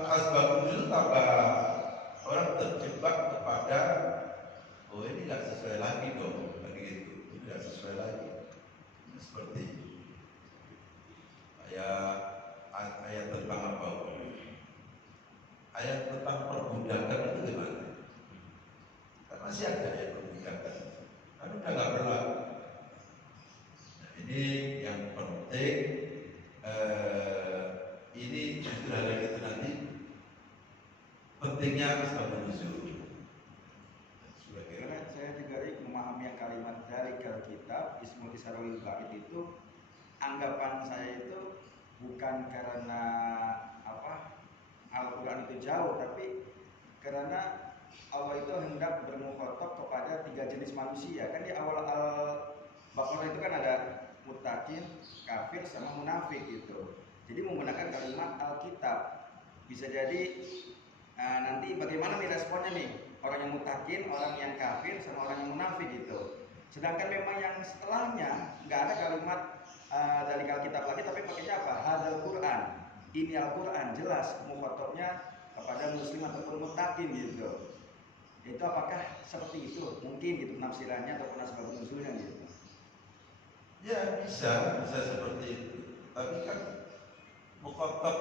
asbabun nuzul, tambah orang terjebak kepada ini nggak sesuai lagi dong, begitu, ini nggak sesuai lagi. Seperti ayat tentang apa? Ayat tentang perbudakan itu gimana? Kan masih ada ayat perbudakan, kan udah nggak berlaku. Nah, ini yang penting. Ini justru hal yang itu nanti pentingnya asbabun nuzul. Karena saya juga memahami kalimat dari kitab Ismul Isarul Ba'id itu, anggapan saya itu bukan karena Al-Quran itu jauh, tapi karena Allah itu hendak bermukhatab kepada 3 jenis manusia. Kan di awal Al-Baqarah itu kan ada muttaqin, kafir, sama munafik gitu. Jadi menggunakan kalimat Alkitab. Bisa jadi nanti bagaimana nih responnya nih, orang yang muttaqin, orang yang kafir, sama orang yang munafik gitu. Sedangkan memang yang setelahnya nggak ada kalimat dari Alkitab lagi, tapi pakainya apa? Hadzal Quran. Ini Al-Quran, jelas mukhatabnya kepada muslim ataupun muttaqin gitu. Itu apakah seperti itu? Mungkin gitu penafsirannya ataupun asbabun nuzulnya gitu. Ya bisa seperti itu. Tapi kan mukhatab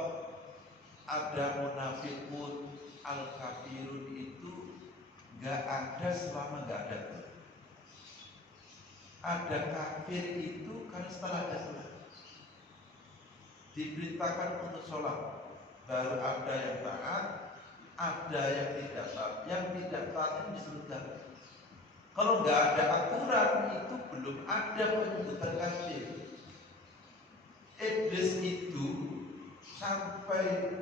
ada munafiqun, al-kafirun itu gak ada selama gak ada Quran. Ada kafir itu kan setelah ada Quran. Diberitakan untuk sholat, baru ada yang taat, ada yang tidak taat, yang tidak taat di surga. Kalau nggak ada aturan itu belum ada penyebutan kafir. Iblis itu sampai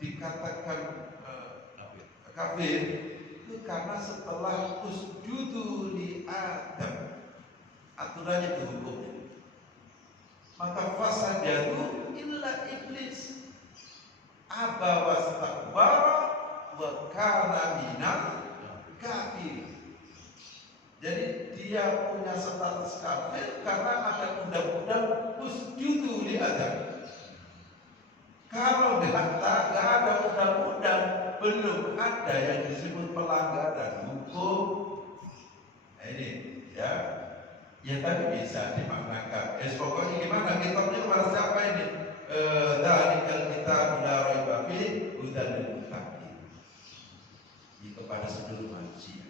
dikatakan kafir itu karena setelah usjudu li Adam, aturannya dihukum, maka fasajadu illa iblis aba wastakbara wa kana minal kafir. Jadi dia punya status kafir karena ada undang-undang usjudu li Adam. Kalau nggak ada undang-undang, belum ada yang disebut pelanggaran hukum. Nah, ini ya, ya tapi bisa dimaknakan. Pokoknya gimana? Kitabnya kepada siapa ini? Dzalikal kitabul la raiba fihi hudan lil muttaqin. Ini kepada seluruh manusia.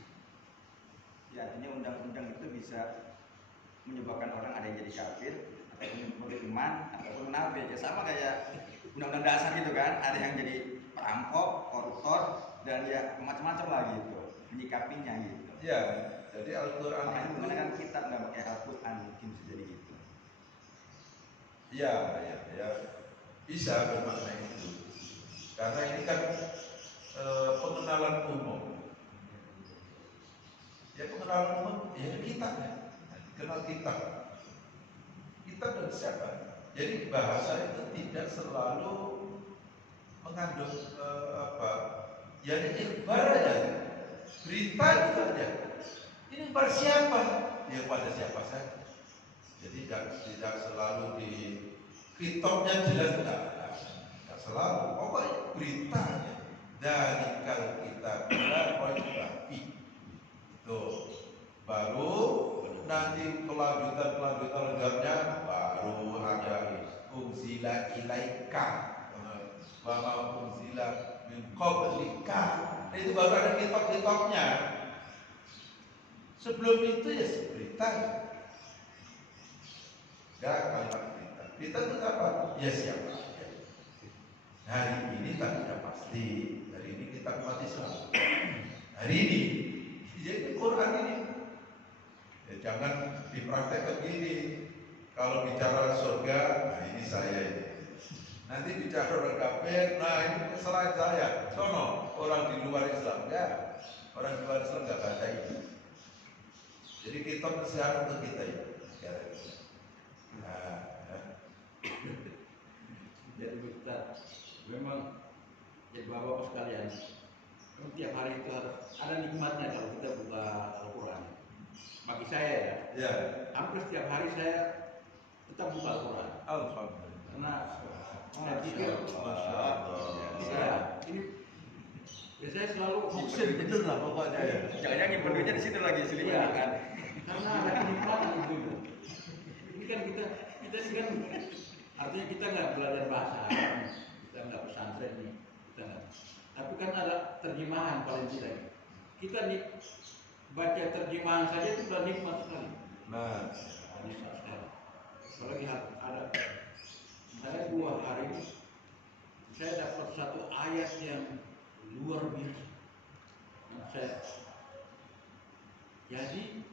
Ya, artinya undang-undang itu bisa menyebabkan orang ada yang jadi kafir, ataupun beriman, ataupun munafik. Ya sama kayak undang-undang dasar gitu kan, ada yang jadi perampok, koruptor, dan ya macam-macam lah gitu, menyikapinya gitu. Ya, jadi Al-Quran Makanya itu menggunakan kitab nggak pakai Al-Quran mungkin bisa jadi gitu. ya bisa bermakna itu. Karena ini kan pengenalan umum. Ya pengenalan umum, ya kitabnya. Kenal kitab. Kitab dan siapa? Jadi bahasa itu tidak selalu mengandung ya ini ikhbar aja, berita itu aja. Ini pada siapa? Ya pada siapa saja. Jadi tidak selalu di kitabnya jelas, tidak selalu. Pokoknya beritanya dari kalau kita bilang itu baru nanti kelanjutannya baru ada unzila ilaika wa ma unzila min qablika. Itu baru ada kitab-kitabnya. Sebelum itu ya berita. Enggak kalimat berita. Berita itu apa? Ya siapa aja. Hari ini tak sudah pasti. Hari ini kita umat Islam. Hari ini jadi Quran ini. Ya, jangan dipraktekkan gini. Kalau bicara surga, nah ini saya ini. Nanti bicara orang kafir, nah ini selain saya. Sono orang di luar Islam, ya. Orang di luar Islam nggak baca ini. Jadi kitab kesehatan untuk kita ya. Nah, jadi Ustaz, memang ya bapak-bapak sekalian, tiap hari itu harus ada nikmatnya kalau kita buka Al-Quran. Bagi saya ya, ya. hampir setiap hari saya tetap buka Al-Quran. Alhamdulillah. Karena saya pikir, Masya ini ya saya selalu Muksin bener lah pokoknya ya. Jangan-jangan nyimpen duitnya di situ lagi selipin Iya. kan. Karena ada kenikmatan itu. Ini kan kita ini kan artinya kita nggak belajar bahasa Arab, kita nggak pesantren nih, kita nggak. Tapi kan ada terjemahan paling tidak. Kita nih baca terjemahan saja itu sudah nikmat sekali. Nah, Nikmat sekali. Apalagi ada 2 hari saya dapat satu ayat yang luar biasa. Jadi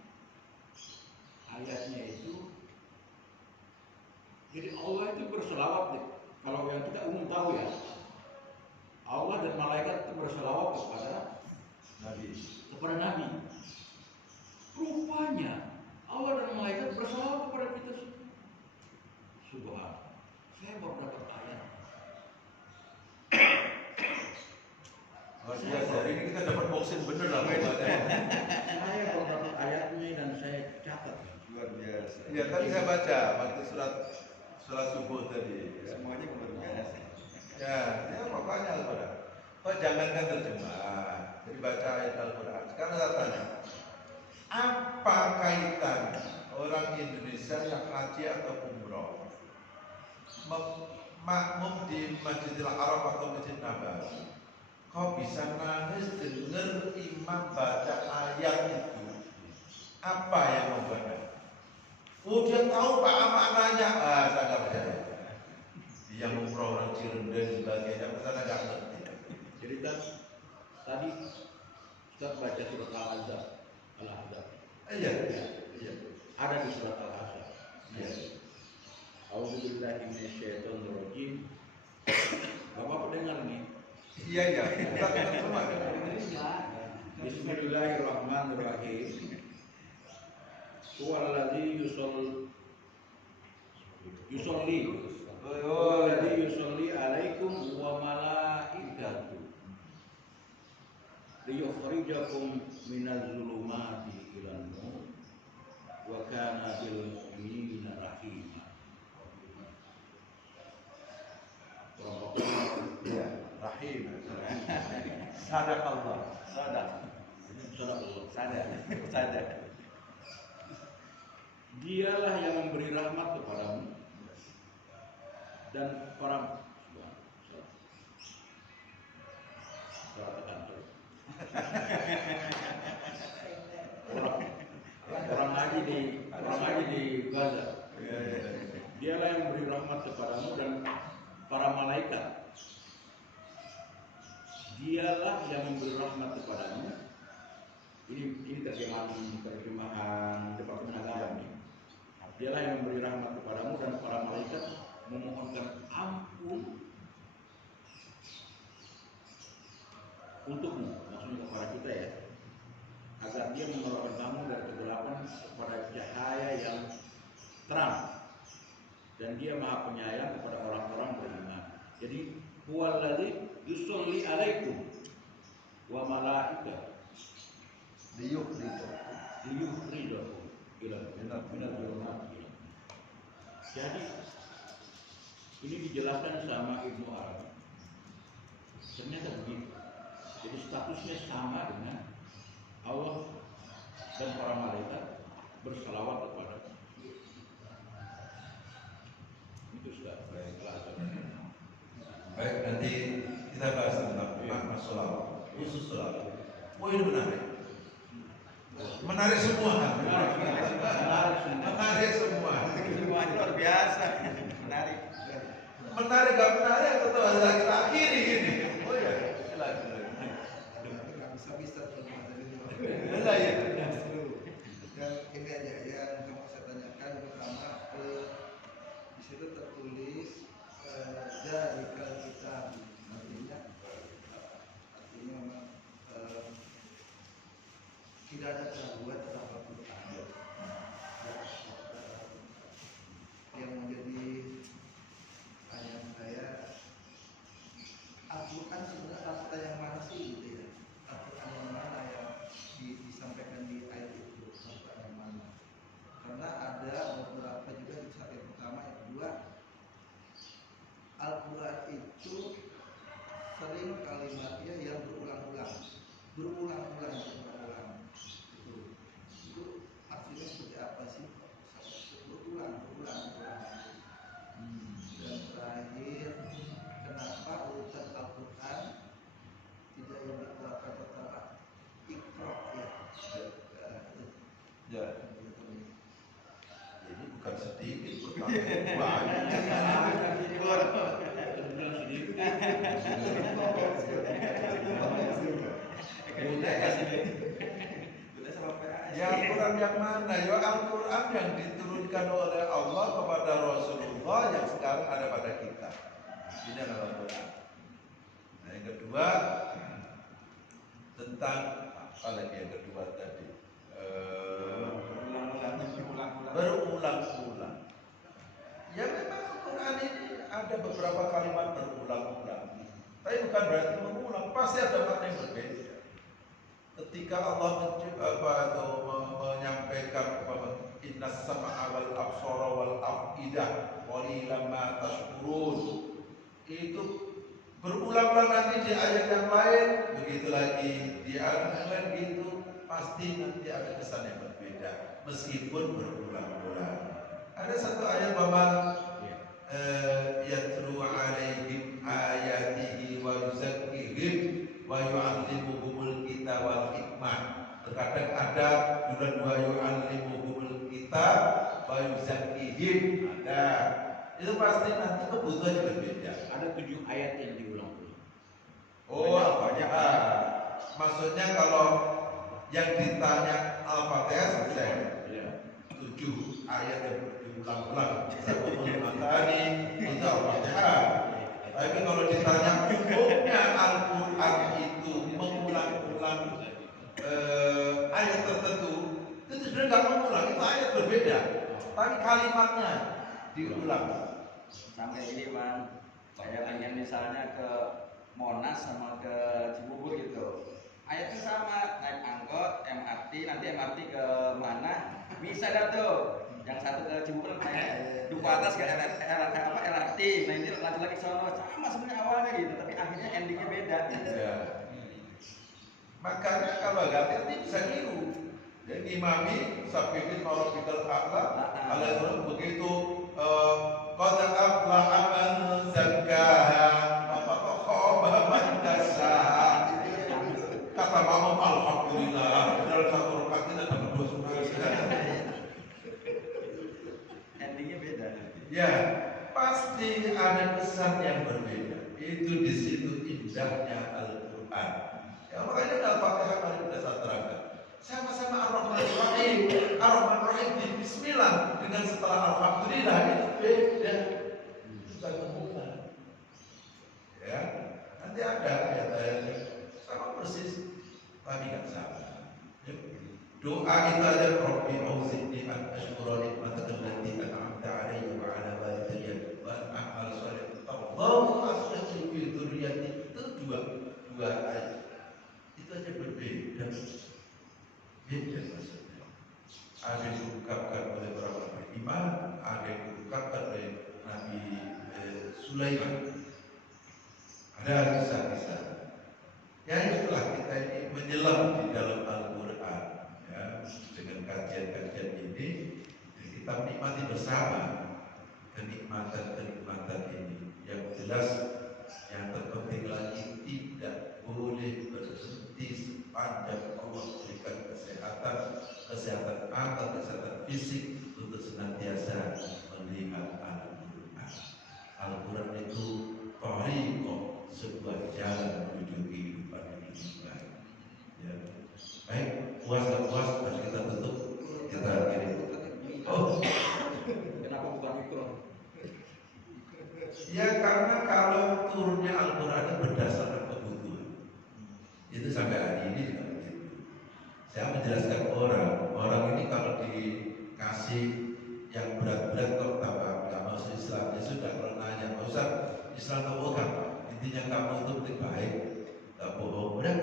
ayatnya itu, jadi Allah itu berselawat deh. Kalau yang kita umum tahu ya, Allah dan malaikat itu berselawat kepada Nabi. Rupanya Allah dan malaikat berselawat kepada kita semua. Subhanallah. Saya baru dapat ayat. luar biasa. Hari ini kita dapat muksin bener lah pokoknya. Saya baru dapat ayatnya dan saya catat. Luar biasa. Ya tadi saya baca waktu surat subuh tadi. Ya. Semuanya luar biasa. Ya pokoknya Al-Quran. Kok jangankan terjemah, jadi baca ayat Al-Quran. Sekarang saya tanya, apa kaitan orang Indonesia yang haji atau umroh makmum di Masjidil Haram atau Masjid Nabawi, kok bisa nangis dengar imam baca ayat itu? Apa yang membuatnya? Oh dia tahu pak maknanya, saya nggak percaya. Yang umroh orang Cirende dan sebagainya, saya nggak ngerti. Cerita Kita baca surat Al-Ahzab. Al-Ahzab. Iya, iya. Ada di surat Al-Ahzab. Iya. A'udzubillahi minasyaitonirrajim. Bapak dengar nih. Iya, iya. Kita semua. Bismillahirrahmanirrahim. Huwallazi yusolli alaikum wa malaikatuh liyukhrijakum minaz zulumati ilan nur wa kana bil mu'minina rahima. Iya, rahim. Sadaqallah. Sadar. Dialah yang memberi rahmat kepadamu dan para orang haji di Gaza. Dialah yang memberi rahmat kepadamu dan para malaikat. Dialah yang memberi rahmat kepadamu. Ini terjemahan Departemen Agama ini. Dialah yang memberi rahmat kepadamu dan para malaikat memohonkan ampun untukmu, maksudnya kepada kita ya, agar dia mengeluarkan kamu dari kegelapan kepada cahaya yang terang, dan dia maha penyayang kepada orang-orang beriman. Jadi huwallazi yusolli alaikum wa malaikatuh liyukhrijakum minal zulumati. Jadi ini dijelaskan sama Ibnu Arabi. Ternyata begitu. Jadi statusnya sama dengan Allah dan para malaikat berselawat kepada itu sudah Baik, nanti kita bahas tentang makna sholawat, khusus sholawat. Oh, ini menarik. Menarik semua. Menarik semua. Semuanya luar biasa. Menarik. Menarik gak menarik atau lagi akhiri gini. Oh ya, silakan. Nggak bisa Lah ya. yang ini aja yang mau saya tanyakan pertama di situ tertulis jarikal kitab, artinya memang tidak ada keraguan terhadap Al-Quran. Yang menjadi ayat saya, Al-Quran sebenarnya Al-Quran yang mana sih gitu ya? Al-Quran yang mana yang disampaikan di ayat itu? Al-Quran yang mana? Karena ada beberapa juga di saat yang pertama, yang kedua, Al-Quran itu sering kalimatnya yang berulang-ulang. Itu artinya seperti apa sih? Berulang. Dan terakhir, kenapa urutan Al-Quran tidak yang dikeluarkan pertama Iqra ya? Ya. Jadi bukan sedikit pertanyaan Ya Al-Quran yang mana? Ya Al-Quran yang diturunkan oleh Allah kepada Rasulullah yang sekarang ada pada kita. Ini adalah Al-Quran. Nah, yang kedua tentang apa lagi yang kedua tadi? Berulang-ulang. Ya memang Al-Quran ini ada beberapa kalimat berulang-ulang. Tapi bukan berarti mengulang, pasti ada makna yang berbeda. Ketika Allah menyampaikan inna sam'a wal absara wal afidah qalilan ma tashkurun, itu berulang-ulang nanti di ayat yang lain, begitu lagi di ayat yang lain, gitu pasti nanti ada kesan yang berbeda meskipun berulang-ulang. Ada satu ayat bahwa yatlu alaihim ayatihi wa yuzakkihim wa yu'allimuhumul kitab wal hikmah. Terkadang ada bulan wa yu'allimuhumul kitab wa yuzakkihim, ada. Itu pasti nanti kebutuhannya berbeda. Ada 7 ayat yang diulang-ulang. Oh, banyak. Maksudnya kalau yang ditanya Al-Fatihah selesai. Ya. 7 ayat yang diulang-ulang. Sabul matani itu Al-Fatihah. Tapi kalau ditanya hukumnya Al-Quran itu mengulang-ulang ayat tertentu, itu sebenarnya nggak mengulang, itu ayat berbeda, tapi kalimatnya diulang. Sampai ini Bang, saya pengen misalnya ke Monas sama ke Cibubur gitu. Ayatnya sama, naik angkot, MRT, nanti MRT ke mana? Bisa dah tuh. Yang satu ke Cibubur naik duku atas ke LRT, nah ini lanjut lagi ke sono. Sama sebenarnya awalnya gitu, tapi akhirnya endingnya beda. Ya. Makanya kalau nggak hati bisa niru. Jadi imami sabiqin marobikal a'la ala begitu qad aflaha man zakkaha wa qad khaba man dassaha. Kata makmum alhamdulillah dalam satu rakaat tidak dapat 2 surah. Endingnya beda. Ya, pasti ada kesan yang berbeda. Itu di situ indahnya Al-Quran. Ya, makanya dalam Al-Fatihah mari kita terangkan. Sama-sama Ar-Rahman Ar-Rahim. Ar-Rahman Ar-Rahim di Bismillah dengan setelah Alhamdulillah itu beda. Bukan hubungan. Ya, nanti ada ayat-ayatnya sama persis, tapi kan sama. Ya, doa itu ada Rabbi auzi'ni an ashkura nikmataka allati an'amta 'alayya wa 'ala walidayya wa an a'mal shalihan. Allahu aslih fi dzurriyyati. Itu dua ayat. Itu aja berbeda. Beda maksudnya. Ada yang diungkapkan oleh para beriman, ada yang diungkapkan oleh Nabi Sulaiman. Ada kisah-kisah. Ya itulah kita ini menyelam di dalam Al-Quran, ya, dengan kajian-kajian ini kita menikmati bersama kenikmatan-kenikmatan ini. Yang jelas, yang terpenting lagi tidak boleh berhenti sepanjang Allah berikan kesehatan mata, kesehatan fisik untuk senantiasa melihat Al-Quran. Al-Quran itu thariqah, sebuah jalan menuju kehidupan yang lebih baik. Ya. Baik, puas tak puas, harus kita tutup. Kita akhiri. Oh, Kenapa bukan mikro? ya karena kalau turunnya Al-Quran itu berdasarkan kebutuhan. Itu sampai hari ini juga begitu. Saya menjelaskan orang ini kalau dikasih yang berat-berat kok nggak masuk Islam, ya sudah. Kalau nanya, nggak usah Islam itu bukan. Intinya kamu itu penting baik, nggak bohong, udah.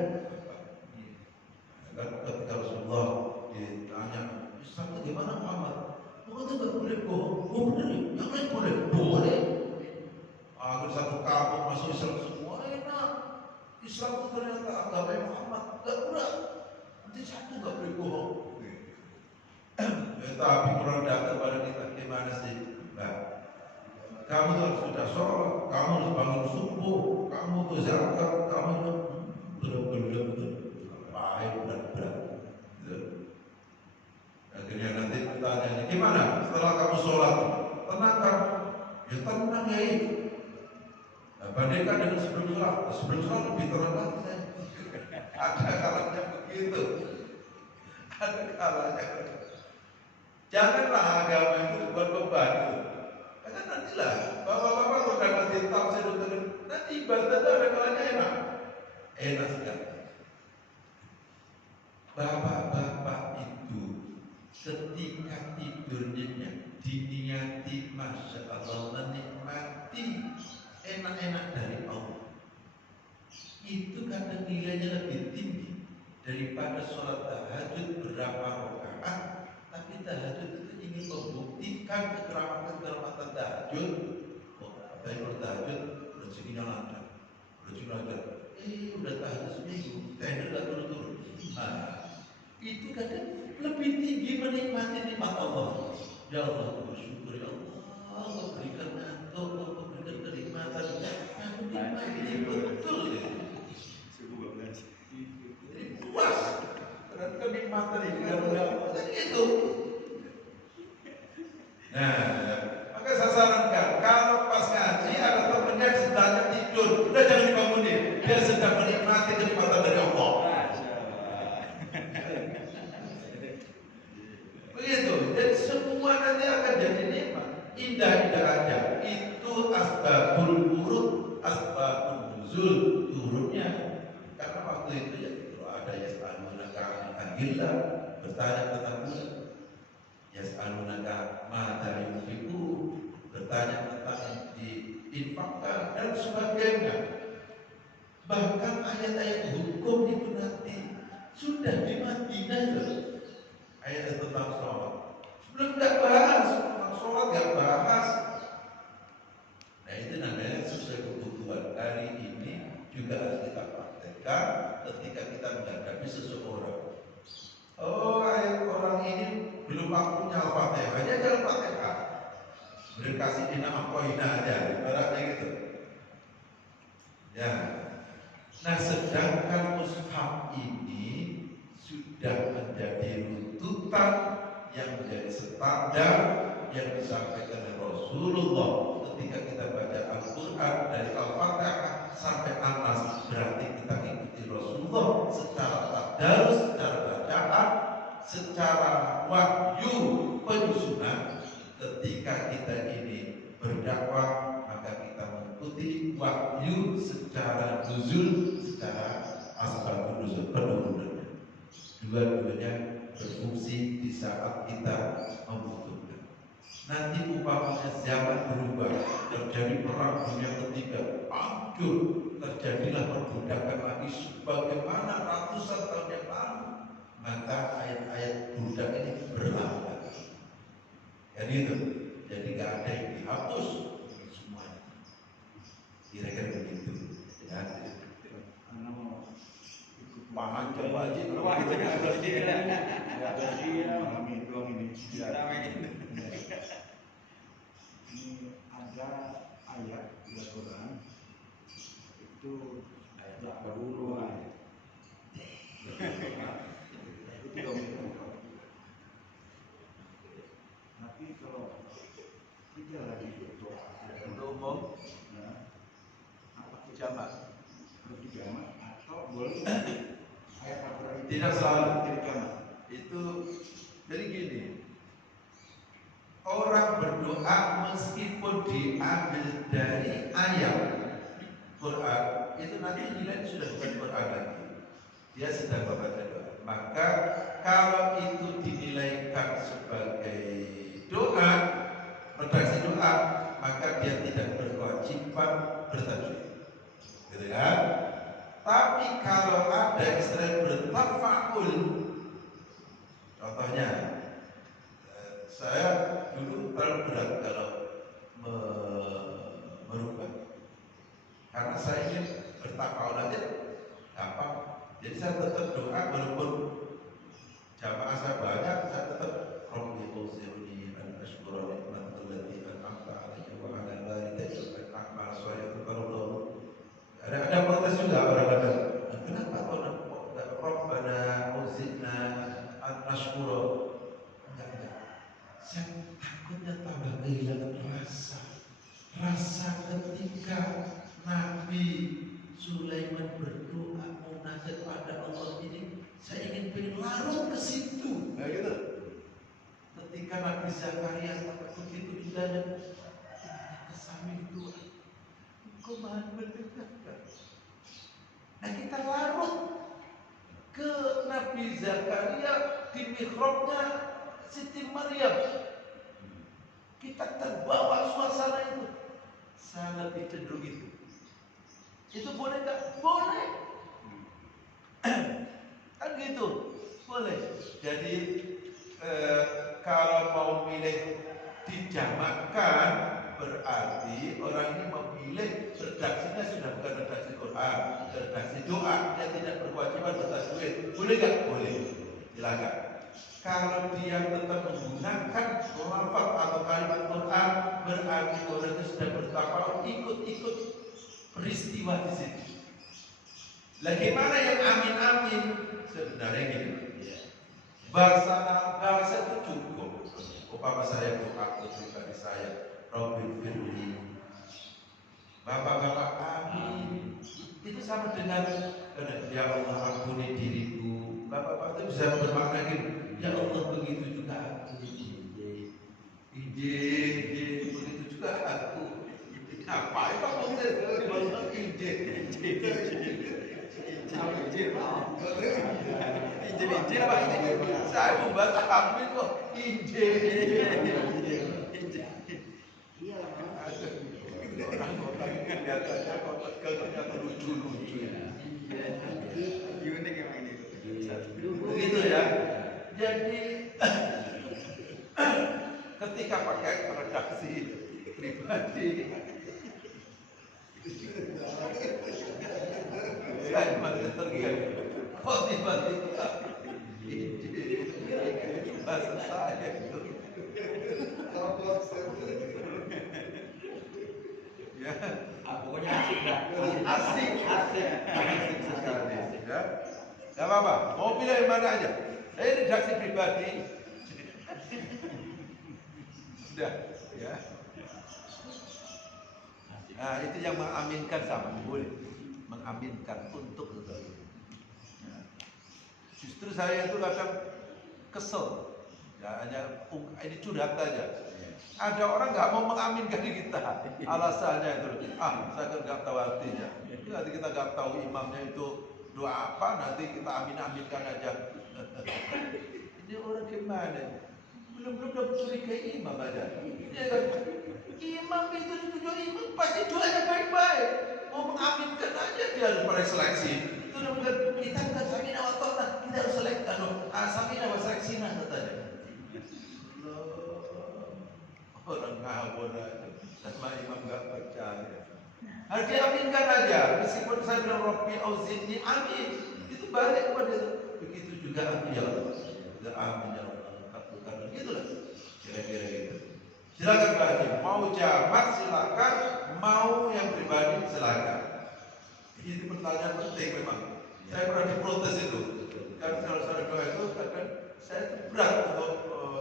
Kan ketika Rasulullah ditanya Islam itu gimana Muhammad? Muhammad itu nggak boleh bohong. Oh benar ya, yang lain boleh, boleh. Akhir satu kampung masuk Islam semua enak. Islam itu ternyata agama Muhammad, nggak berat. Nanti satu nggak boleh bohong. Tapi orang datang pada kita gimana sih? Nah, kamu harus sudah sholat, kamu harus bangun subuh, kamu tuh zakat, kamu tuh belum baik berat. Akhirnya nanti pertanyaannya gimana? Setelah kamu sholat, tenang kan? Ya tenang ya. Nah, bandingkan dengan sebelum sholat lebih tenang lagi saya. Ada kalanya begitu. Ada kalanya. Janganlah agama itu buat beban. Karena nantilah bapak-bapak kalau udah ngasih tafsir untuk nanti ibadah itu ada kalanya enak sekali. Bapak-bapak itu ketika tidurnya diniati masya Allah menikmati enak-enak dari Allah, itu kadang nilainya lebih tinggi daripada sholat tahajud berapa rakaat. Tapi tahajud itu ingin membuktikan kekeramatan tahajud. Oh, tapi kalau tahajud rezekinya lancar. Udah tahajud seminggu, tahajud nggak turun-turun. Nah, itu kadang lebih tinggi menikmati nikmat Allah. Ya Allah, bersyukur ya Allah berikan Allah berikan kenikmatan. Aku nikmati betul ya. Jadi puas dengan kenikmatan ini dan itu. Nah, maka saya sarankan kalau pas ngaji ada temennya sedang tidur, udah jangan dibangunin. Dia sedang menikmati kenikmatan dari Allah. asbabul wurud, asbabun nuzul turunnya. Karena waktu itu ya kalau ada yas'alunaka 'anil ahillah, bertanya tentang bulan. Yas'alunaka madza yunfiqun, bertanya tentang yang diinfakkan dan sebagainya. Bahkan ayat-ayat hukum itu nanti sudah di Madinah loh. Ayat tentang sholat belum nggak bahas tentang sholat, nggak bahas. Nah itu namanya sesuai kebutuhan. Hari ini juga harus kita praktekkan ketika kita menghadapi seseorang. Oh, ayat orang ini belum waktunya Al-Fatihah, aja jangan Al-Fatihah. Beri kasih dina apoina aja, ibaratnya gitu. Ya. Nah, sedangkan mushaf ini sudah menjadi runtutan yang menjadi standar yang disampaikan oleh Rasulullah ketika kita baca Al-Quran dari Al-Fatihah sampai An-Nas, berarti kita ikuti Rasulullah secara tadarus, secara bacaan, secara wahyu penyusunan. Ketika kita ini berdakwah, maka kita mengikuti wahyu secara nuzul, secara asbabun nuzul, penurunannya. Dua-duanya berfungsi di saat kita membutuhkan. Nanti umpamanya zaman berubah, terjadi perang dunia ketiga, hancur, terjadilah perbudakan lagi sebagaimana ratusan tahun yang lalu, maka ayat-ayat budak ini berlaku. Jadi itu, jadi nggak ada yang dihapus semuanya. Kira-kira begitu. Ya. Pahan coba aja. Wah, itu nggak boleh. Ini ada ayat di Al-Quran itu ayat berapa dulu ayat. Itu tidak mungkin. Tapi kalau kita lagi berdoa Untuk umum nah, apa jamak. harus dijamak atau boleh ayat Al-Quran itu Tidak selalu. tidak jamak. Itu jadi gini, orang berdoa meskipun diambil dari ayat Quran itu nanti nilai sudah bukan Quran lagi, dia sedang membaca doa. Maka kalau itu dinilaikan sebagai doa, redaksi doa, maka dia tidak berkewajiban bertajwid, gitu kan? Tapi kalau ada istilah bertafa'ul, contohnya, saya dulu terlalu berat kalau merubah, karena saya ingin bertafa'ul aja gampang. Jadi saya tetap doa walaupun jamaah saya banyak, saya tetap Rabbi uzirni an ashkura nikmatal lati an'amta 'alayya wa 'ala walidayya wa a'mal shalihan tardahu. Ada protes juga orang-orang. Kenapa orang Rabbana uzirna an ashkura? Enggak. Saya takutnya tambah kehilangan rasa ketika Nabi Sulaiman berdoa munajat pada Allah ini, saya ingin larut ke situ. Nah gitu. Ketika Nabi Zakaria begitu indahnya kesamping doa, engkau maha mendengarkan. Nah kita larut ke Nabi Zakaria di mihrabnya Siti Maryam. Kita terbawa suasana itu. Saya lebih cenderung itu. Itu boleh nggak? Boleh. Kan gitu, boleh. Jadi kalau mau milih dijamakkan, berarti orang ini memilih redaksinya sudah bukan redaksi Quran, redaksi doa. Dia tidak berkewajiban bertajwid. Boleh nggak? Boleh. Silakan. Kalau dia tetap menggunakan lafaz atau kalimat Quran, berarti orang itu sudah bertafa'ul, ikut-ikut peristiwa di situ. Bagaimana yang amin-amin? Sebenarnya gini, bahasa itu cukup. Umpama saya doa pribadi saya, Rabbil firli, Bapak-bapak amin. Itu sama dengan ya Allah ampuni diriku. Bapak-bapak itu bisa bermakna gini, ya Allah begitu juga aku. Ije, begitu juga aku. Ngapain kamu bilang injil? Injil apa ini? Saya membaca amin kok injil. Orang-orang ini kelihatannya kelihatannya lucu-lucu. Unik emang ini. Begitu ya. Jadi ketika pakai redaksi pribadi, saya masih tergiur. Kok tiba-tiba bahasa saya itu. Ya, Pokoknya asik dah. asik sekali. Ya, nggak apa-apa. Mau pilih yang mana aja. Saya redaksi pribadi. Sudah, ya. Nah, itu yang mengaminkan sama boleh. Mengaminkan untuk itu. Ya. Justru saya itu kadang kesel. Ya, hanya ini curhat aja. Ada orang nggak mau mengaminkan kita, alasannya itu, saya kan nggak tahu artinya. Nanti kita nggak tahu imamnya itu doa apa, nanti kita aminkan aja. Ini orang gimana? Belum dapat curigai imam aja. Ya kan? Imam itu ditujuh imam pasti doanya baik-baik. Mau mengaminkan aja dia harus preseleksi. Itu bukan kita bukan samina wa ta'na, kita harus seleksi. Samina wa seleksina katanya. Orang ngawur aja, sama imam nggak percaya. Harus diaminkan aja, meskipun saya bilang Rabbi auzinni, amin. Itu balik kepada itu. Begitu juga amin ya Allah. Amin ya Allah. Kabulkan begitulah. Kira-kira gitu. Silakan Pak Haji, mau jamak silakan, mau yang pribadi silakan. Itu pertanyaan penting memang. Saya pernah diprotes itu. Kan kalau saya doa itu kadang saya itu berat untuk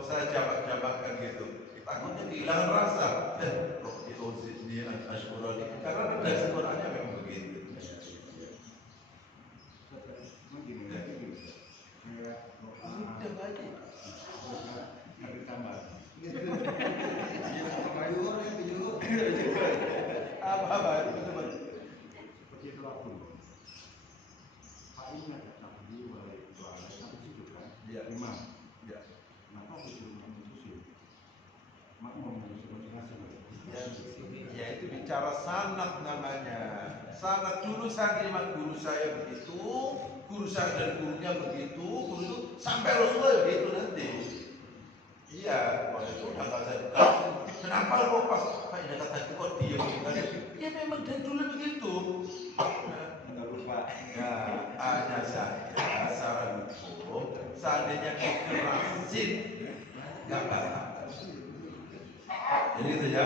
saya jamak-jamakkan gitu. Takutnya kehilangan rasa. Rabbi auzinni an ashkura nikmat. Karena redaksi Qur'annya memang begitu. Udah baik. Apa itu teman? Seperti itu aku. Pak ini ada nabi mulai doa sampai situ kan? Iya. Imam. Ya. Kenapa aku suruh memutusin? Mak mau memutusin masing-masing. Ya itu bicara sanad namanya. Sanad dulu saya terima guru saya begitu, guru saya dan gurunya begitu, guru itu sampai Rasulullah begitu nanti. Iya, kalau itu udah nggak usah dikasih. Kenapa kok pas Pak Ida kata itu kok diem? Ya memang dari dulu begitu. Nggak lupa. Ya, hanya saja secara hukum, seandainya dikerasin, nggak batal. Jadi itu ya.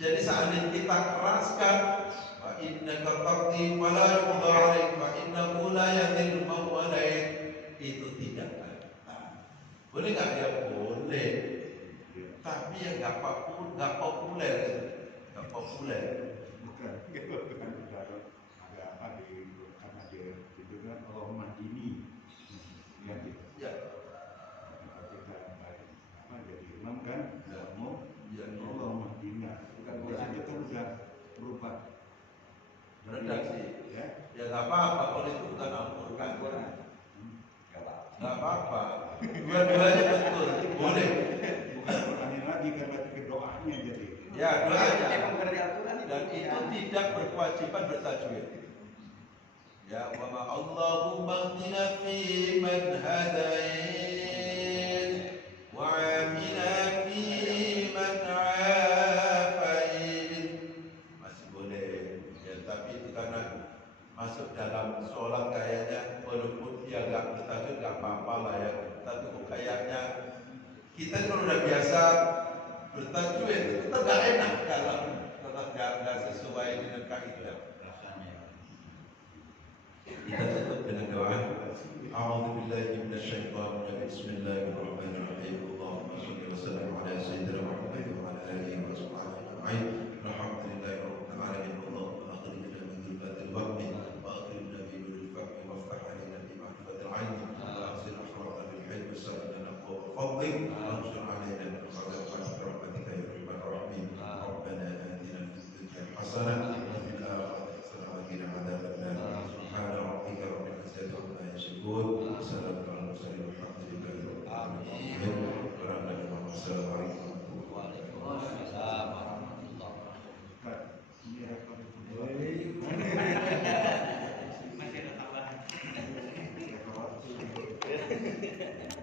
Jadi seandainya kita keraskan, fa innaka taqdi wa la yuqda 'alaik wa innahu la yadhillu man walaik, itu tidak batal. Boleh nggak? Ya boleh. Tapi ya nggak populer, nggak populer. Bukan bicara ada apa di Quran aja itu kan Allahumma dini. Ya gitu. Ya, Ketika apa jadi imam kan? Ya. Mau Ya. Allahumma dina. Bukan Quran itu kan udah berubah. redaksi. Ya. Ya nggak apa-apa kalau itu bukan Al-Quran. Nggak apa. Nggak apa-apa. Dua-duanya betul, boleh. Bukan Quran lagi karena itu doanya jadi. Ya doanya. Emang benar di Al-Quran Dan itu tidak berkewajiban bertajwid. Ya wa ma Allahumma hdina fi man hadait wa afina fi man afait. Masih boleh. Ya tapi itu karena masuk dalam sholat kayaknya walaupun dia nggak bertajwid nggak apa-apa lah ya. Tapi kok kayaknya kita kalau udah biasa bertajwid itu tetap nggak enak kalau tetap nggak sesuai dengan kaidah. Rasanya. Kita tutup dengan doa. A'udzubillahi minasyaitonir rajim. Bismillahirrahmanirrahim. Allahumma shalli wa sallim ala sayyidina Muhammad wa ala alihi wa sahbihi ajma'in. Alhamdulillahi rabbil alamin. Allahumma akhrijna min dhulmatil wahmi wa akhrijna bi nuril fahmi waftah alaina bi ma'rifatil 'ilmi wa ahsin akhlaqana bil hilmi wa sabbina qawla fadlik wa ansur alaina min khaza'in rahmatika ya rabbal alamin. Rabbana atina fid Wassalamualaikum